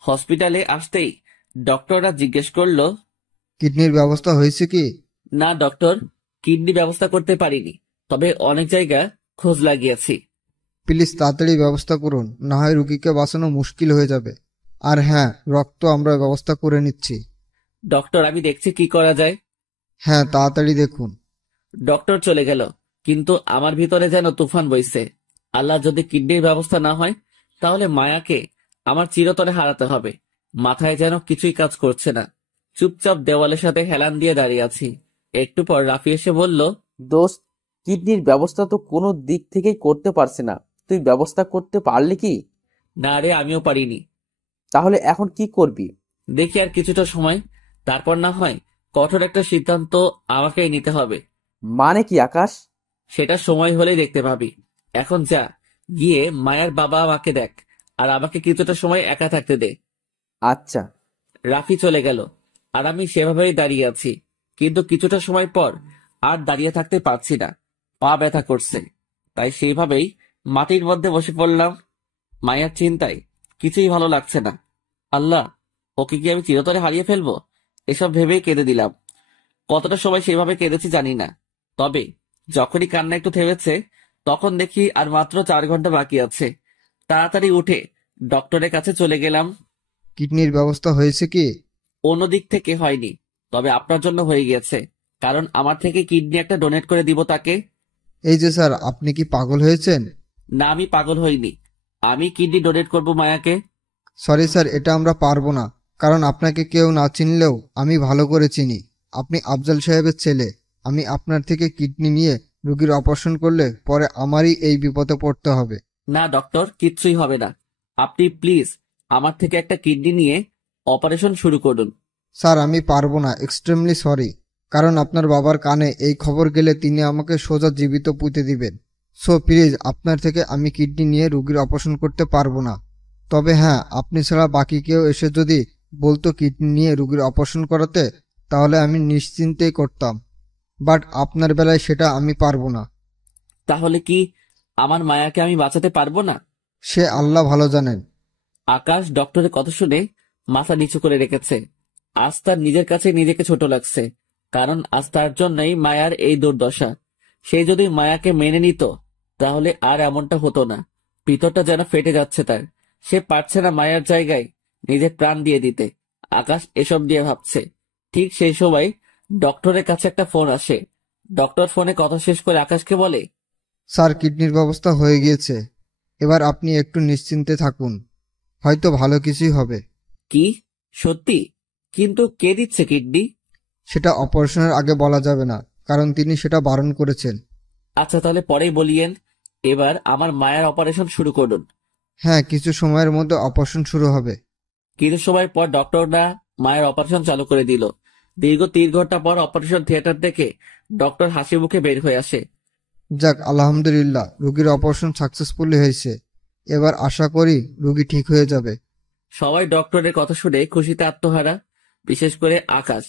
হসপিটালে আসতেই ডক্টররা জিজ্ঞেস করলো, কিডনির ব্যবস্থা হয়েছে কি? না ডক্টর, কিডনি ব্যবস্থা করতে পারিনি, তবে অনেক জায়গা খোঁজ লাগিয়েছি। প্লিজ তাড়াতাড়ি ব্যবস্থা করুন, না হয় রুগীকে বাঁচানো মুশকিল হয়ে যাবে। আর হ্যাঁ, রক্ত আমরা ব্যবস্থা করে নিচ্ছি। ডক্টর, আমি দেখছি কি করা যায়। হ্যাঁ, তাড়াতাড়ি দেখুন। ডক্টর চলে গেল, কিন্তু আমার ভিতরে যেন তুফান বইছে। আল্লাহ, যদি কিডনির ব্যবস্থা না হয় তাহলে মায়াকে আমার চিরতরে হারাতে হবে। মাথায় যেন কিছুই কাজ করছে না। চুপচাপ দেওয়ালের সাথে হেলান দিয়ে দাঁড়িয়ে আছি। একটু পর রাফি এসে বলল, দোস্ত, কিডনির ব্যবস্থা তো কোনো দিক থেকেই করতে পারছে না। তুই ব্যবস্থা করতে পারলি কি? না রে, আমিও পারিনি। তাহলে এখন কি করবি? দেখি আর কিছুটা সময়, তারপর না হয় কঠোর একটা সিদ্ধান্ত আমাকেই নিতে হবে। মানে কি আকাশ? সেটা সময় হলেই দেখতে পাবি। এখন যা, গিয়ে মায়ের বাবা মাকে দেখ, আর আমাকে কিছুটা সময় একা থাকতে দে। আচ্ছা। রাফি চলে গেল, আর আমি সেভাবেই দাঁড়িয়ে আছি। কিন্তু কিছুটা সময় পর আর দাঁড়িয়ে থাকতে পারছি না, পা ব্যথা করছে। তাই সেইভাবেই মাটির মধ্যে বসে পড়লাম। মায়ের চিন্তায় কিছুই ভালো লাগছে না। আল্লাহ, ওকে কি আমি চিরতরে হারিয়ে ফেলবো? এসব ভেবেই কেঁদে দিলাম। কতটা সময় সেভাবে কেঁদেছি জানি না, তবে যখনই কান্না একটু থেমেছে তখন দেখি আর মাত্র 4 ঘন্টা বাকি আছে। তাড়াতাড়ি উঠে ডক্টরের কাছে চলে গেলাম। কিডনির ব্যবস্থা হয়েছে কি? অন্য দিক থেকে হয়নি, তবে আপনার জন্য হয়ে গিয়েছে, কারণ আমার থেকে কিডনি একটা ডোনেট করে দিব তাকে। এই যে স্যার, আপনি কি পাগল হয়েছেন? না, আমি পাগল হইনি, আমি কিডনি ডোনেট করব মায়াকে। সরি স্যার, এটা আমরা পারবো না, কারণ আপনাকে কেউ না চিনলেও আমি ভালো করে চিনি। আপনি আফজাল সাহেবের ছেলে। আমি আপনার থেকে কিডনি নিয়ে রোগীর অপারেশন করলে পরে আমারই এই বিপদে পড়তে হবে। না ডক্টর, কিচ্ছুই হবে না। আপনি প্লিজ আমার থেকে একটা কিডনি নিয়ে অপারেশন শুরু করুন। স্যার, আমি পারবো না, এক্সট্রিমলি সরি। কারণ আপনার বাবার কানে এই খবর গেলে তিনি আমাকে সোজা জীবিত পুঁতে দিবেন। সো প্লিজ, আপনার থেকে আমি কিডনি নিয়ে রোগীর অপারেশন করতে পারবো না। তবে হ্যাঁ, আপনি ছাড়া বাকি কেউ এসে যদি বলতো কিডনি নিয়ে রোগীর অপারেশন করাতে, তাহলে আমি নিশ্চিন্তেই করতাম। বাট আপনার বেলায় সেটা আমি পারবো না। তাহলে কি আমার মায়াকে আমি বাঁচাতে পারবো না? সে আল্লাহ ভালো জানেন। আকাশ ডক্টরের কথা শুনে মাথা নিচু করে রেখেছে। আজ তার নিজের কাছে নিজেকে ছোট লাগছে, কারণ আজ তার জন্যই মায়ার এই দুর্দশা। সে যদি মায়াকে মেনে নিত তাহলে আর এমনটা হতো না। ভিতরটা যেন ফেটে যাচ্ছে তার। সে পারছে না মায়ার জায়গায় নিজের প্রাণ দিয়ে দিতে। আকাশ এসব দিয়ে ভাবছে। ঠিক সেই সময় ডক্টরের কাছে একটা ফোন আসে। ডক্টর ফোনে কথা শেষ করে আকাশকে বলে, স্যার, কিডনির ব্যবস্থা হয়ে গিয়েছে। এবার আপনি একটু নিশ্চিন্তে থাকুন, হয়তো ভালো কিছুই হবে। কি সত্যি? কিন্তু কে দিচ্ছে কিডনি? সেটা অপারেশনের আগে বলা যাবে না, কারণ তিনি সেটা বারণ করেছেন। আচ্ছা, তাহলে পরেই বলিয়েন। এবার আমার মায়ের অপারেশন শুরু করুন। হ্যাঁ, কিছু সময়ের মধ্যে অপারেশন শুরু হবে। কিছু সময় পর ডক্টররা মায়ের অপারেশন চালু করে দিল। দীর্ঘ 3 ঘন্টা পর অপারেশন থিয়েটার থেকে ডক্টর হাসি মুখে বের হয়ে আসে। যাক, আলহামদুলিল্লাহ, রোগীর অপারেশন সাকসেসফুলি হয়েছে। এবার আশা করি রোগী ঠিক হয়ে যাবে। সবাই ডক্টরের কথা শুনে খুশিতে আত্মহারা, বিশেষ করে আকাশ।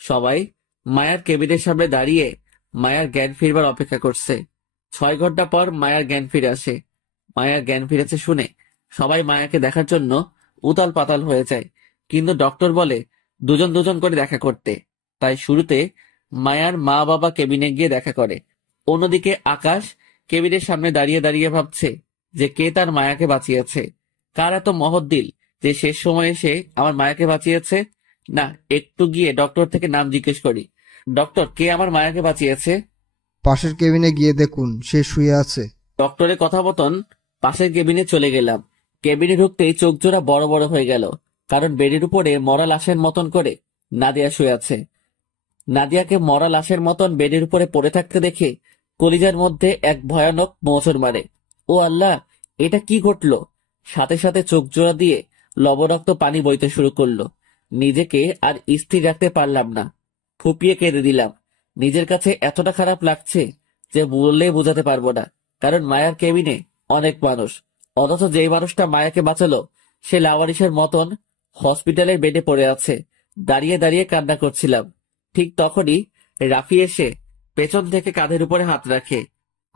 সবাই মায়ার কেবিনের সামনে দাঁড়িয়ে মায়ার জ্ঞান ফিরবার অপেক্ষা করছে। 6 ঘন্টা পর মায়ার জ্ঞান ফিরে আসে। মায়ার জ্ঞান ফিরেছে শুনে সবাই মায়াকে দেখার জন্য উতাল পাতাল হয়ে যায়, কিন্তু ডক্টর বলে দুজন দুজন করে দেখা করতে। তাই শুরুতে মায়ার মা বাবা কেবিনে গিয়ে দেখা করে। অন্যদিকে আকাশ কেবিনের সামনে দাঁড়িয়ে দাঁড়িয়ে ভাবছে যে কে তার মায়াকে বাঁচিয়েছে। কার এত মহৎ দিল যে শেষ সময় এসে আমার মায়াকে বাঁচিয়েছে। না, একটু গিয়ে ডক্টর থেকে নাম জিজ্ঞেস করি। ডক্টর, কে আমার মায়াকে বাঁচিয়েছে? পাশের কেবিনে গিয়ে দেখুন, সে শুয়ে আছে। ডক্টরের কথা মতন পাশের কেবিনে চলে গেলাম। কেবিনে ঢুকতেই চোখ জোড়া বড় বড় হয়ে গেল, কারণ বেডের উপরে মরা লাশের মতন করে নাদিয়া শুয়ে আছে। নাদিয়াকে মরা লাশের মতন বেডের উপরে পড়ে থাকতে দেখে কলিজার মধ্যে এক ভয়ানক মোচড় মারে। ও আল্লাহ, এটা কি ঘটলো? সাথে সাথে চোখ জোড়া দিয়ে লবণাক্ত পানি বইতে শুরু করলো। নিজেকে আর স্থির রাখতে পারলাম না, ফুপিয়ে কেঁদে দিলাম। নিজের কাছে এতটা খারাপ লাগছে যে বললে বোঝাতে পারবো না, কারণ মায়ার কেবিনে অনেক মানুষ, অথচ যেই মানুষটা মায়াকে বাঁচালো সে লাওয়ারিসের মতন হসপিটালের বেডে পড়ে আছে। দাঁড়িয়ে দাঁড়িয়ে কান্না করছিলাম। ঠিক তখনই রাফি এসে পেছন থেকে কাঁধের উপরে হাত রাখে।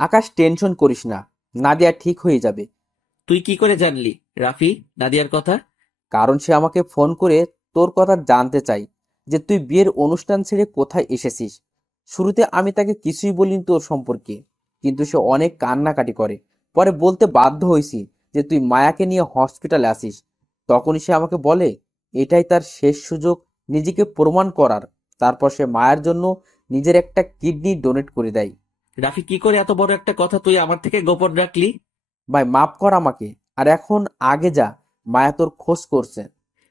আকাশ, টেনশন করিস না, নাদিয়া ঠিক হয়ে যাবে। তুই কি করে জানলি রাফি নাদিয়ার কথা? কারণ সে আমাকে ফোন করে তোর কথা জানতে চাই যে তুই বিয়ের অনুষ্ঠান ছেড়ে কোথায় এসেছিস। শুরুতে আমি তাকে কিছুই বলিনি তোর সম্পর্কে, কিন্তু সে অনেক কান্নাকাটি করে। পরে বলতে বাধ্য হয়েছি যে তুই মায়াকে নিয়ে হসপিটালে আসিস। তখনই সে আমাকে বলে এটাই তার শেষ সুযোগ নিজেকে প্রমাণ করার। তারপর সে মায়ের জন্য নিজের একটা কিডনি ডোনেট করে দেয়। রাফি, কি করে এত বড় একটা কথা তুই আমার থেকে গোপন রাখলি? ভাই, মাফ কর আমাকে, আর এখন আগে যা, মায়া তোর খোঁজ করছে।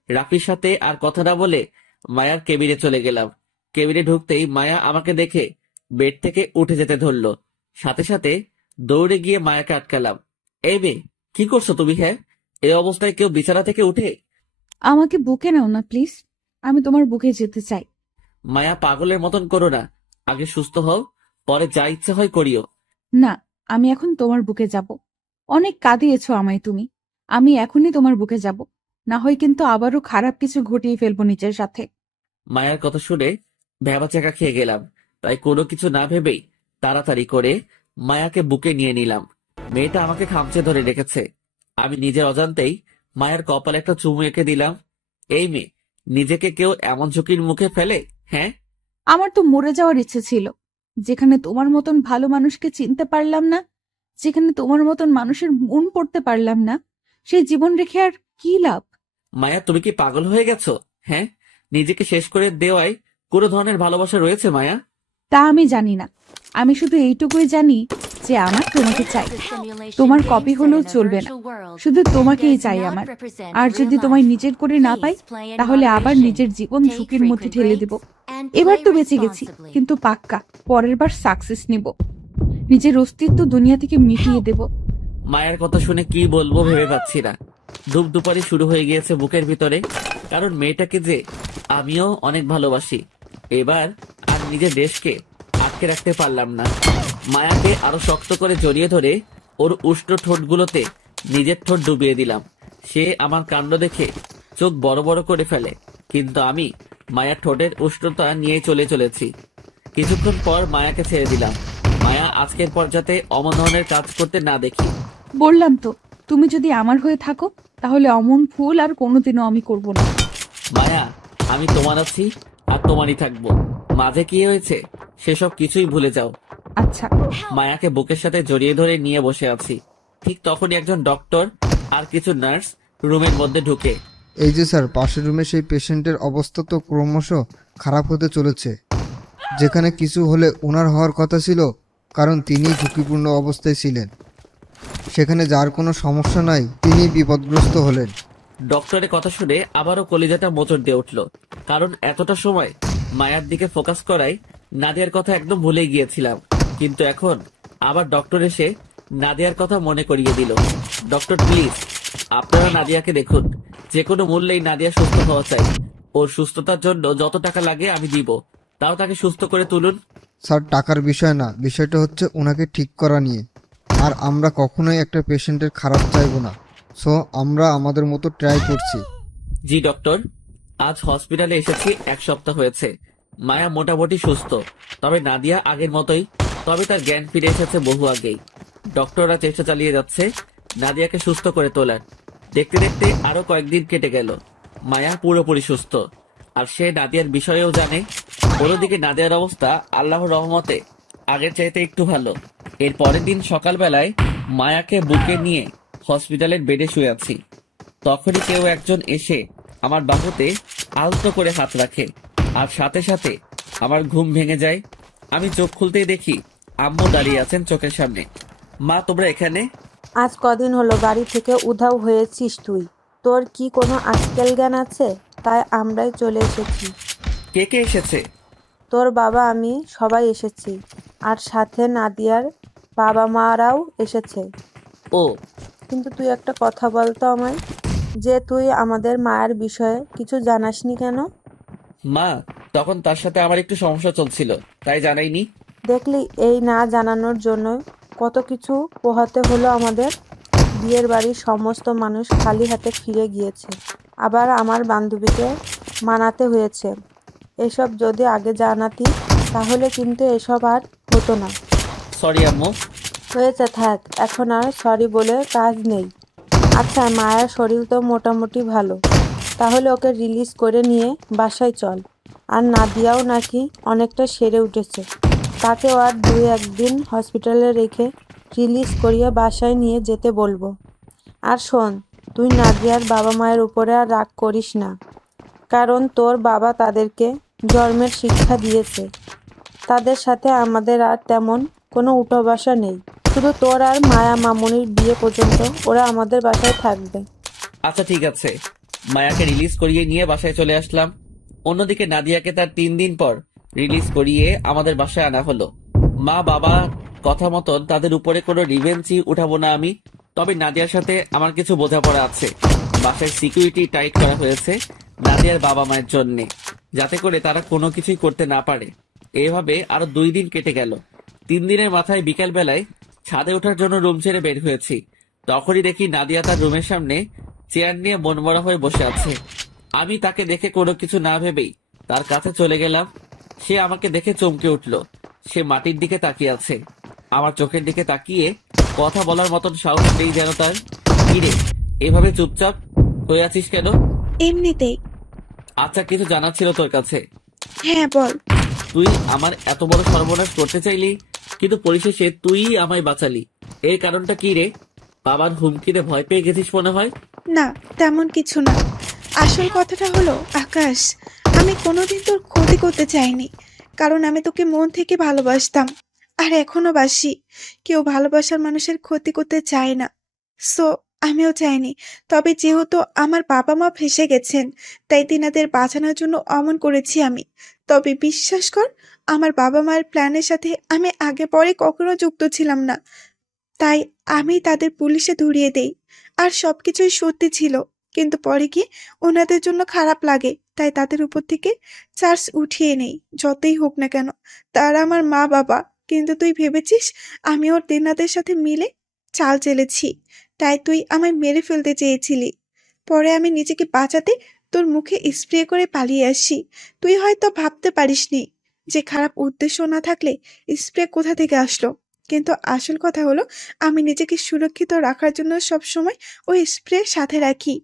রাফির সাথে আর কথা না বলে মায়ার কেবিনে চলে গেলাম। কেবিনে ঢুকতেই মায়া আমাকে দেখে বেড থেকে উঠে যেতে ধরলো। সাথে সাথে দৌড়ে গিয়ে মায়াকে আটকালাম। এই মেয়ে, কি করছো তুমি? হ্যাঁ, এই অবস্থায় কেউ বিছানা থেকে উঠে? আমাকে বুকে নাও না প্লিজ, আমি তোমার বুকে যেতে চাই। মায়া, পাগলের মতন করো না। আগে সুস্থ হও, পরে যা ইচ্ছে হয় করিও। না, আমি এখন তোমার বুকে যাব। অনেক কাঁদিয়েছো আমায় তুমি, আমি এখনই তোমার বুকে যাব, না হয় কিন্তু আবারও খারাপ কিছু ঘটিয়ে ফেলবো নিজের সাথে। মায়ের কথা শুনে ভ্যাবাচ্যাকা খেয়ে গেলাম, তাই কোনো কিছু না ভেবেই তাড়াতাড়ি করে মায়াকে বুকে নিয়ে নিলাম। মেয়েটা আমাকে খামচে ধরে রেখেছে। আমি নিজের অজান্তেই মায়ের কপালে একটা চুমু এঁকে দিলাম। এই মেয়ে, নিজেকে কেউ এমন ঝুঁকির মুখে ফেলে? হ্যাঁ, আমার তো মরে যাওয়ার ইচ্ছে ছিল, যেখানে তোমার মতন ভালো মানুষকে চিনতে পারলাম না, যেখানে তোমার মতন মানুষের মন পড়তে পারলাম না, সেই জীবন রেখে আর কি লাভ? মায়া, তুমি কি পাগল হয়ে গেছো? হ্যাঁ, নিজেকে শেষ করে দেওয়ায় কোনো ধরনের ভালোবাসা রয়েছে মায়া? তা আমি জানি না, আমি শুধু এইটুকুই জানি যে আমার তোমাকে চাই। তোমার কপি হলেও চলবে না, শুধু তোমাকেই চাই আমার। আর যদি তোমায় নিজের করে না পাই, তাহলে আবার নিজের জীবন ঝুঁকির মধ্যে ঠেলে দেব। এবার তো বেঁচে গেছি, কিন্তু পাক্কা পরের বার সাকসেস নিব, নিজের অস্তিত্ব দুনিয়া থেকে মিটিয়ে দেব। মায়ের কথা শুনে কি বলবো ভেবে পাচ্ছি না। ধূপধুপারি শুরু হয়ে গিয়েছে বুকের ভিতরে, কারণ মেয়েটাকে যে আমিও অনেক ভালোবাসি। এবার আর নিজের দেশকে আটকে রাখতে পারলাম না। মায়াকে আরো শক্ত করে জড়িয়ে ধরে ওর উষ্ণ ঠোঁটগুলোতে নিজের ঠোঁট ডুবিয়ে দিলাম। সে আমার কাণ্ড দেখে চোখ বড় বড় করে ফেলে, কিন্তু আমি মায়ার ঠোঁটের উষ্ণতা নিয়ে চলেছি। কিছুক্ষণ পর মায়াকে ছেড়ে দিলাম। মায়া, আজকের পর যাতে অমন ধরনের কাজ করতে না দেখি। বললাম তো, তুমি যদি আমার হয়ে থাকো, তাহলে অমন ভুল আর কোনোদিনও আমি করব না। মায়া, আমি তোমার আছি আর তোমারই থাকবো। মাঝে কি হয়েছে সেসব কিছুই ভুলে যাও। আচ্ছা। মায়াকে বুকের সাথে জড়িয়ে ধরে নিয়ে বসে আছি। ঠিক তখনই একজন ডক্টর আর কিছু নার্স রুমের মধ্যে ঢুকে, এই যে স্যার, পাশের রুমে সেই পেশেন্টের অবস্থা তো ক্রমশ খারাপ হতে চলেছে। যেখানে কিছু হলে ওনার হওয়ার কথা ছিল, কারণ তিনি ঝুঁকিপূর্ণ অবস্থায় ছিলেন। সেখানে যার কোনো সমস্যা নাই, তিনি বিপদগ্রস্ত হলেন। ডক্টরের কথা শুনে আবারও কলিজাটা মোচড় দিয়ে উঠল, কারণ এতটা সময় মায়ার দিকে ফোকাস করায় নাদিয়ার কথা একদম ভুলে গিয়েছিলাম। কিন্তু এখন আবার ডক্টর এসে নাদিয়ার কথা মনে করিয়ে দিল। ডক্টর, প্লিজ আপনারা নাদিয়াকে দেখুন। যে কোনো মূল্যেই নাদিয়া সুস্থ হওয়া চাই। ওর সুস্থতার জন্য যত টাকা লাগে আমি দিব, তাও তাকে সুস্থ করে তুলুন। স্যার, টাকার বিষয় না, বিষয়টা হচ্ছে ওনাকে ঠিক করা নিয়ে। আর আমরা কখনোই একটা পেশেন্টের খারাপ চাইবো না। সো আমরা আমাদের মতো ট্রাই করছি। জি ডক্টর, আজ হসপিটালে এসেছি 1 সপ্তাহ হয়েছে। মায়া মোটামুটি সুস্থ, তবে নাদিয়া আগের মতোই, তবে তার জ্ঞান ফিরে এসেছে বহু আগেই। ডক্টররা চেষ্টা চালিয়ে যাচ্ছে নাদিয়াকে সুস্থ করে তোলার। দেখতে দেখতে আরো কয়েকদিন কেটে গেল। মায়া পুরোপুরি সুস্থ, আর সে নাদিয়ার বিষয়েও জানে। অন্যদিকে নাদিয়ার অবস্থা আল্লাহর রহমতে আগের চাইতে একটু ভালো। এর পরের দিন সকালবেলায় মায়াকে বুকে নিয়ে হসপিটালের বেডে শুয়ে আছি। তখনই কেউ একজন এসে আমার বাহুতে আলতো করে হাত রাখে, আর সাথে সাথে আমার ঘুম ভেঙে যায়। আমি চোখ খুলতেই দেখি আম্মু দাঁড়িয়ে আছেন চোখের সামনে। মা, তোমরা এখানে? আজ কদিন হলো বাড়ি থেকে উধাও হয়েছিস তুই। তোর কি কোনো আক্কেল জ্ঞান আছে? তাই আমরাই চলে এসেছি। কে কে এসেছে? তোর বাবা, আমি সবাই এসেছি, আর সাথে নাদিয়ার বাবা মারাও এসেছে। ও, কিন্তু তুই একটা কথা বলতো আমায়, যে তুই আমাদের মায়ের বিষয়ে কিছু জানাসনি কেন? মা, তখন তার সাথে আমার একটু সমস্যা চলছিল, তাই জানাইনি। দেখলি, এই না জানানোর জন্য কত কিছু পোহাতে হলো আমাদের। বিয়ের বাড়ির সমস্ত মানুষ খালি হাতে ফিরে গিয়েছে, আবার আমার বান্ধবীকে মানাতে হয়েছে। এসব যদি আগে জানাতি, তাহলে কিন্তু এসব আর হতো না। সরি আম্মু। হয়েছে, থাক, এখন আর সরি বলে কাজ নেই। আচ্ছা, মায়ের শরীর তো মোটামুটি ভালো, তাহলে ওকে রিলিজ করে নিয়ে বাসায় চল। আর নাদিয়াও নাকি অনেকটা সেরে উঠেছে, তাকেও আর 2-1 দিন হসপিটালে রেখে রিলিজ করিয়ে বাসায় নিয়ে যেতে বলবো। আর শোন, তুই নাদিয়ার বাবা মায়ের উপরে আর রাগ করিস না, কারণ তোর বাবা তাদেরকে জন্মের শিক্ষা দিয়েছে। তাদের সাথে আমাদের আর তেমন কোনো উঠোবসা নেই। শুধু তোর আর মায়া মামুনির বিয়ে পর্যন্ত ওরা আমাদের বাসায় থাকবে। আচ্ছা ঠিক আছে। মায়াকে রিলিজ করিয়ে নিয়ে বাসায় চলে আসলাম। অন্যদিকে নাদিয়াকে তার 3 দিন পর রিলিজ করিয়ে আমাদের বাসায় আনা হলো। মা বাবা কথা মতন তাদের উপরে কোনো রিভেঞ্জই উঠাবো না আমি। তবে নাদিয়ার সাথে আমার কিছু বোঝাপড়া আছে। বাসায় সিকিউরিটি টাইট করা হয়েছে নাদিয়ার বাবা মায়ের জন্যে, যাতে করে তারা কোনো কিছুই করতে না পারে। এভাবে আরো 2 দিন কেটে গেল। 3 দিনের মাথায় বিকেল বেলায় ছাদে ওঠার জন্য রুম ছেড়ে বের হয়েছি। তখনই দেখি নাদিয়া তার রুমের সামনে চেয়ার নিয়ে মনমরা হয়ে বসে আছে। আমি তাকে দেখে কোনো কিছু না ভেবেই তার কাছে চলে গেলাম। সে আমাকে দেখে চমকে উঠল। সে মাটির দিকে তাকিয়ে আছে, আমার চোখের দিকে তাকিয়ে কথা বলার মতন সাহস নেই যেন তার। কিরে, এভাবে চুপচাপ হয়ে আছিস কেন? এমনিতেই। আচ্ছা, কিছু জানার ছিল তোর কাছে। হ্যাঁ বল। তুই আমার এত বড় সর্বনাশ করতে চাইলি, কিন্তু পরিশেষে তুই আমায় বাঁচালি। এর কারণটা কি রে? বাবার হুমকিতে ভয় পেয়ে গেছিস মনে হয়। না, তেমন কিছু না। আসল কথাটা হলো আকাশ, আমি কোনোদিন তোর ক্ষতি করতে চাইনি, কারণ আমি তোকে মন থেকে ভালোবাসতাম, আর এখনো বাসি। কেউ ভালোবাসার মানুষের ক্ষতি করতে চায় না, সো আমিও চাইনি। তবে যেহেতু আমার বাবা মা ফেঁসে গেছেন, তাই তিনাদের বাঁচানোর জন্য অমন করেছি আমি। তবে বিশ্বাস কর, আমার বাবা মায়ের প্ল্যানের সাথে আমি আগে পরে কখনো যুক্ত ছিলাম না, তাই আমি তাদের পুলিশে ধরিয়ে দেই। আর সবকিছুই সত্যি ছিল, কিন্তু পরে গিয়ে ওনাদের জন্য খারাপ লাগে, তাই তাদের উপর থেকে চার্জ উঠিয়ে নেই। যতই হোক না কেন, তারা আমার মা বাবা। কিন্তু তুই ভেবেছিস আমি ওর তেনাদের সাথে মিলে চাল চেলেছি, তাই তুই আমায় মেরে ফেলতে চেয়েছিলি। পরে আমি নিজেকে বাঁচাতে তোর মুখে স্প্রে করে পালিয়ে আসি। তুই হয়তো ভাবতে পারিসনি যে খারাপ উদ্দেশ্য না থাকলে স্প্রে কোথা থেকে আসলো, কিন্তু আসল কথা হলো আমি নিজেকে সুরক্ষিত রাখার জন্য সবসময় ওই স্প্রে সাথে রাখি।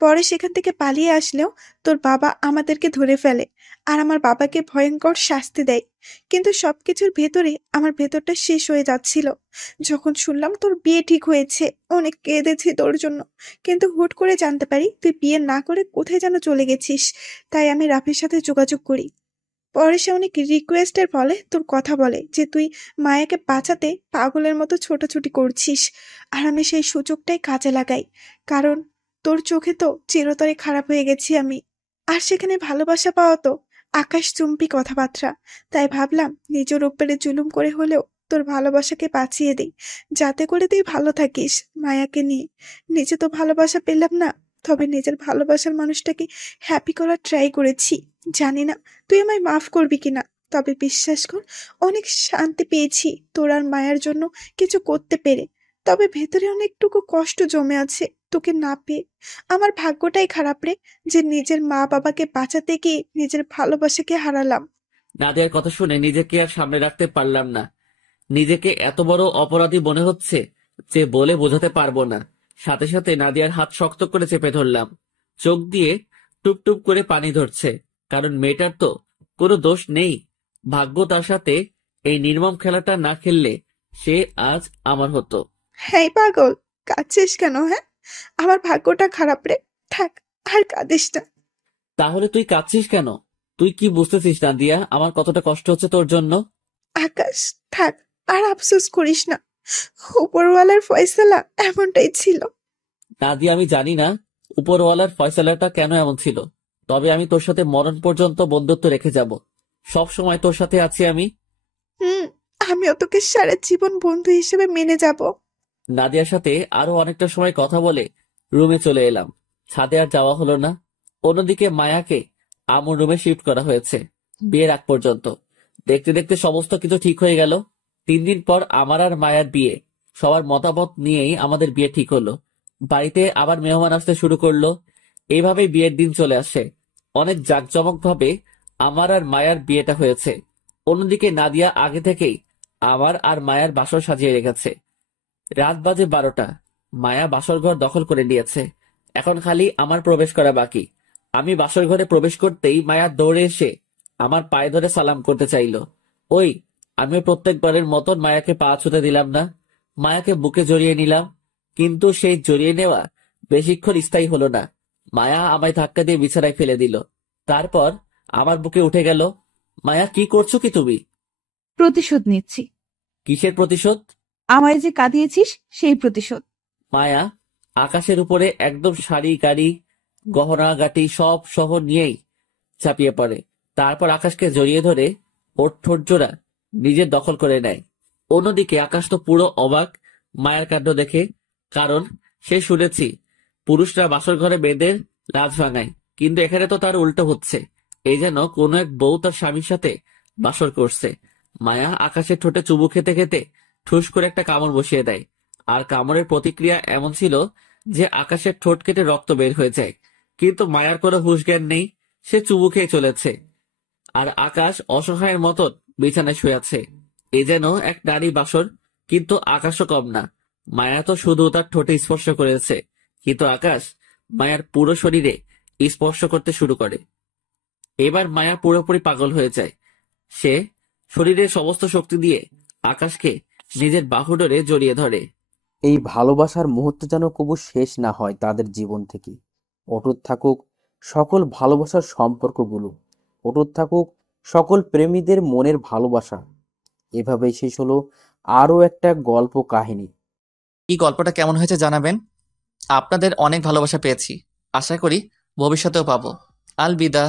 পরে সেখান থেকে পালিয়ে আসলেও তোর বাবা আমাদেরকে ধরে ফেলে, আর আমার বাবাকে ভয়ঙ্কর শাস্তি দেয়। কিন্তু সবকিছুর ভেতরে আমার ভেতরটা শেষ হয়ে যাচ্ছিল যখন শুনলাম তোর বিয়ে ঠিক হয়েছে। অনেক কেঁদেছি তোর জন্য, কিন্তু হুট করে জানতে পারি তুই বিয়ে না করে কোথায় যেন চলে গেছিস। তাই আমি রাফির সাথে যোগাযোগ করি। পরে সে অনেক রিকোয়েস্টের ফলে তোর কথা বলে যে তুই মায়াকে বাঁচাতে পাগলের মতো ছোটাছুটি করছিস, আর আমি সেই সুযোগটাই কাজে লাগাই, কারণ তোর চোখে তো চিরতরে খারাপ হয়ে গেছি আমি। আর সেখানে ভালোবাসা পাওয়া তো আকাশচুম্বী কথাবার্তা। তাই ভাবলাম নিজের উপরে জুলুম করে হলেও তোর ভালোবাসাকে বাঁচিয়ে দিই, যাতে করে তুই ভালো থাকিস মায়াকে নিয়ে। নিজে তো ভালোবাসা পেলাম না, তবে নিজের ভালোবাসার মানুষটাকে হ্যাপি করার ট্রাই করেছি। জানি না তুই আমায় মাফ করবি কিনা, তবে বিশ্বাস কর অনেক শান্তি পেয়েছি তোর আর মায়ের জন্য কিছু করতে পেরে। তবে ভেতরে অনেকটুকু কষ্ট জমে আছে তোকে না পেয়ে। আমার ভাগ্যটাই খারাপ রে, যে নিজের মা বাবাকে বাঁচাতে গিয়ে নিজের ভালোবাসাকে হারালাম। নাদিয়ার কথা শুনে নিজেকে আর সামনে রাখতে পারলাম না। নিজেকে এত বড় অপরাধী মনে হচ্ছে যে বলে বোঝাতে পারবো না। সাথে সাথে নাদিয়ার হাত শক্ত করে চেপে ধরলাম। চোখ দিয়ে টুপ টুপ করে পানি ধরছে, কারণ মেয়েটার তো কোনো দোষ নেই। ভাগ্য তার সাথে এই নির্মম খেলাটা না খেললে সে আজ আমার হতো। হ্যাঁ পাগল, কাঁদছিস কেন? হ্যাঁ, আমার ভাগ্যটা খারাপ রে। থাক, আর কাঁদিস না। তাহলে তুই কাঁদছিস কেন? তুই কি বুঝতেছিস নাদিয়া আমার কতটা কষ্ট হচ্ছে তোর জন্য? আকাশ, থাক, আর আফসোস করিস না। উপরওয়ালার ফয়সালা এমনটাই ছিল। নাদিয়া, আমি জানি না উপরওয়ালার ফয়সালাটা কেন এমন ছিল, তবে আমি তোর সাথে মরণ পর্যন্ত বন্ধুত্ব রেখে যাব। সব সময় তোর সাথে আছি আমি। আমিও তোকে সারা জীবন বন্ধু হিসেবে মেনে যাব। নাদিয়ার সাথে আরো অনেকটা সময় কথা বলে রুমে চলে এলাম। ছাদে আর যাওয়া হলো না। অন্যদিকে মায়াকে আমুর রুমে শিফট করা হয়েছে বিয়ের আগ পর্যন্ত। দেখতে দেখতে সমস্ত কিছু ঠিক হয়ে গেল। 3 দিন পর আমার আর মায়ার বিয়ে। সবার মতামত নিয়েই আমাদের বিয়ে ঠিক হলো। বাড়িতে আবার মেহমান আসতে শুরু করলো। এইভাবেই বিয়ের দিন চলে আসে। অনেক জাঁকজমক ভাবে আমার আর মায়ার বিয়েটা হয়েছে। অন্যদিকে নাদিয়া আগে থেকেই আমার আর মায়ার বাসর সাজিয়ে রেখেছে। রাত বাজে 12টা। মায়া বাসর ঘর দখল করে নিয়েছে। এখন খালি আমার প্রবেশ করা বাকি। আমি বাসর ঘরে প্রবেশ করতেই মায়া দৌড়ে এসে আমার পায়ে ধরে সালাম করতে চাইলো। ওই, আমি প্রত্যেকবারের মতন মায়াকে পা ছুতে দিলাম না। মায়াকে বুকে জড়িয়ে নিলাম, কিন্তু সেই জড়িয়ে নেওয়া বেশিক্ষণ স্থায়ী হলো না। মায়া আমায় ধাক্কা দিয়ে বিছানায় ফেলে দিল, তারপর আমার বুকে উঠে গেল। মায়া, কি করছো কি তুমি? প্রতিশোধ নিচ্ছি। কিসের প্রতিশোধ? আমায় যে কাঁদিয়েছিস সেই প্রতিশোধ। মায়া আকাশের উপরে একদম শাড়ি গাড়ি গহনা গাটি সব শহর নিয়েই ঝাঁপিয়ে পড়ে। তারপর আকাশকে জড়িয়ে ধরে ওর ঠোঁট জোড়া নিজের দখল করে নেয়। অন্যদিকে আকাশ তো পুরো অবাক মায়ের কাণ্ড দেখে। কারণ সে শুনেছি পুরুষরা বাসর ঘরে বেঁধে লাজ ভাঙায়, কিন্তু এখানে তো তার উল্টো হচ্ছে। এই যেন কোনো এক বউ তার স্বামীর সাথে বাসর করছে। মায়া আকাশের ঠোঁটে চুমু খেতে খেতে ঠুস করে একটা কামড় বসিয়ে দেয়, আর কামড়ের প্রতিক্রিয়া এমন ছিল যে আকাশের ঠোঁট কেটে রক্ত বের হয়ে যায়। কিন্তু মায়ার কোনো হুঁশ জ্ঞান নেই, সে চুমু খেয়ে চলেছে। আর আকাশ অসহায়ের মতন বিছানায় শুয়ে আছে। এ যেন এক নারী বাসর, কিন্তু আকাশও কম না। মায়া তো শুধু তার ঠোঁটে স্পর্শ করেছে, কিন্তু আকাশ মায়ার পুরো শরীরে স্পর্শ করতে শুরু করে। এবার মায়া পুরোপুরি পাগল হয়ে যায়। সে শরীরের সমস্ত শক্তি দিয়ে আকাশকে নিজের বাহু ডোরে জড়িয়ে ধরে। এই ভালোবাসার মুহূর্ত যেন কবু শেষ না হয় তাদের জীবন থেকে। অটুট থাকুক সকল ভালোবাসার সম্পর্কগুলো, অটুট থাকুক সকল প্রেমীদের মনের ভালোবাসা। এভাবেই শেষ হলো আরও একটা গল্প কাহিনী। এই গল্পটা কেমন হয়েছে জানাবেন। আপনাদের অনেক ভালোবাসা পেয়েছি, আশা করি ভবিষ্যতেও পাবো। আলবিদা।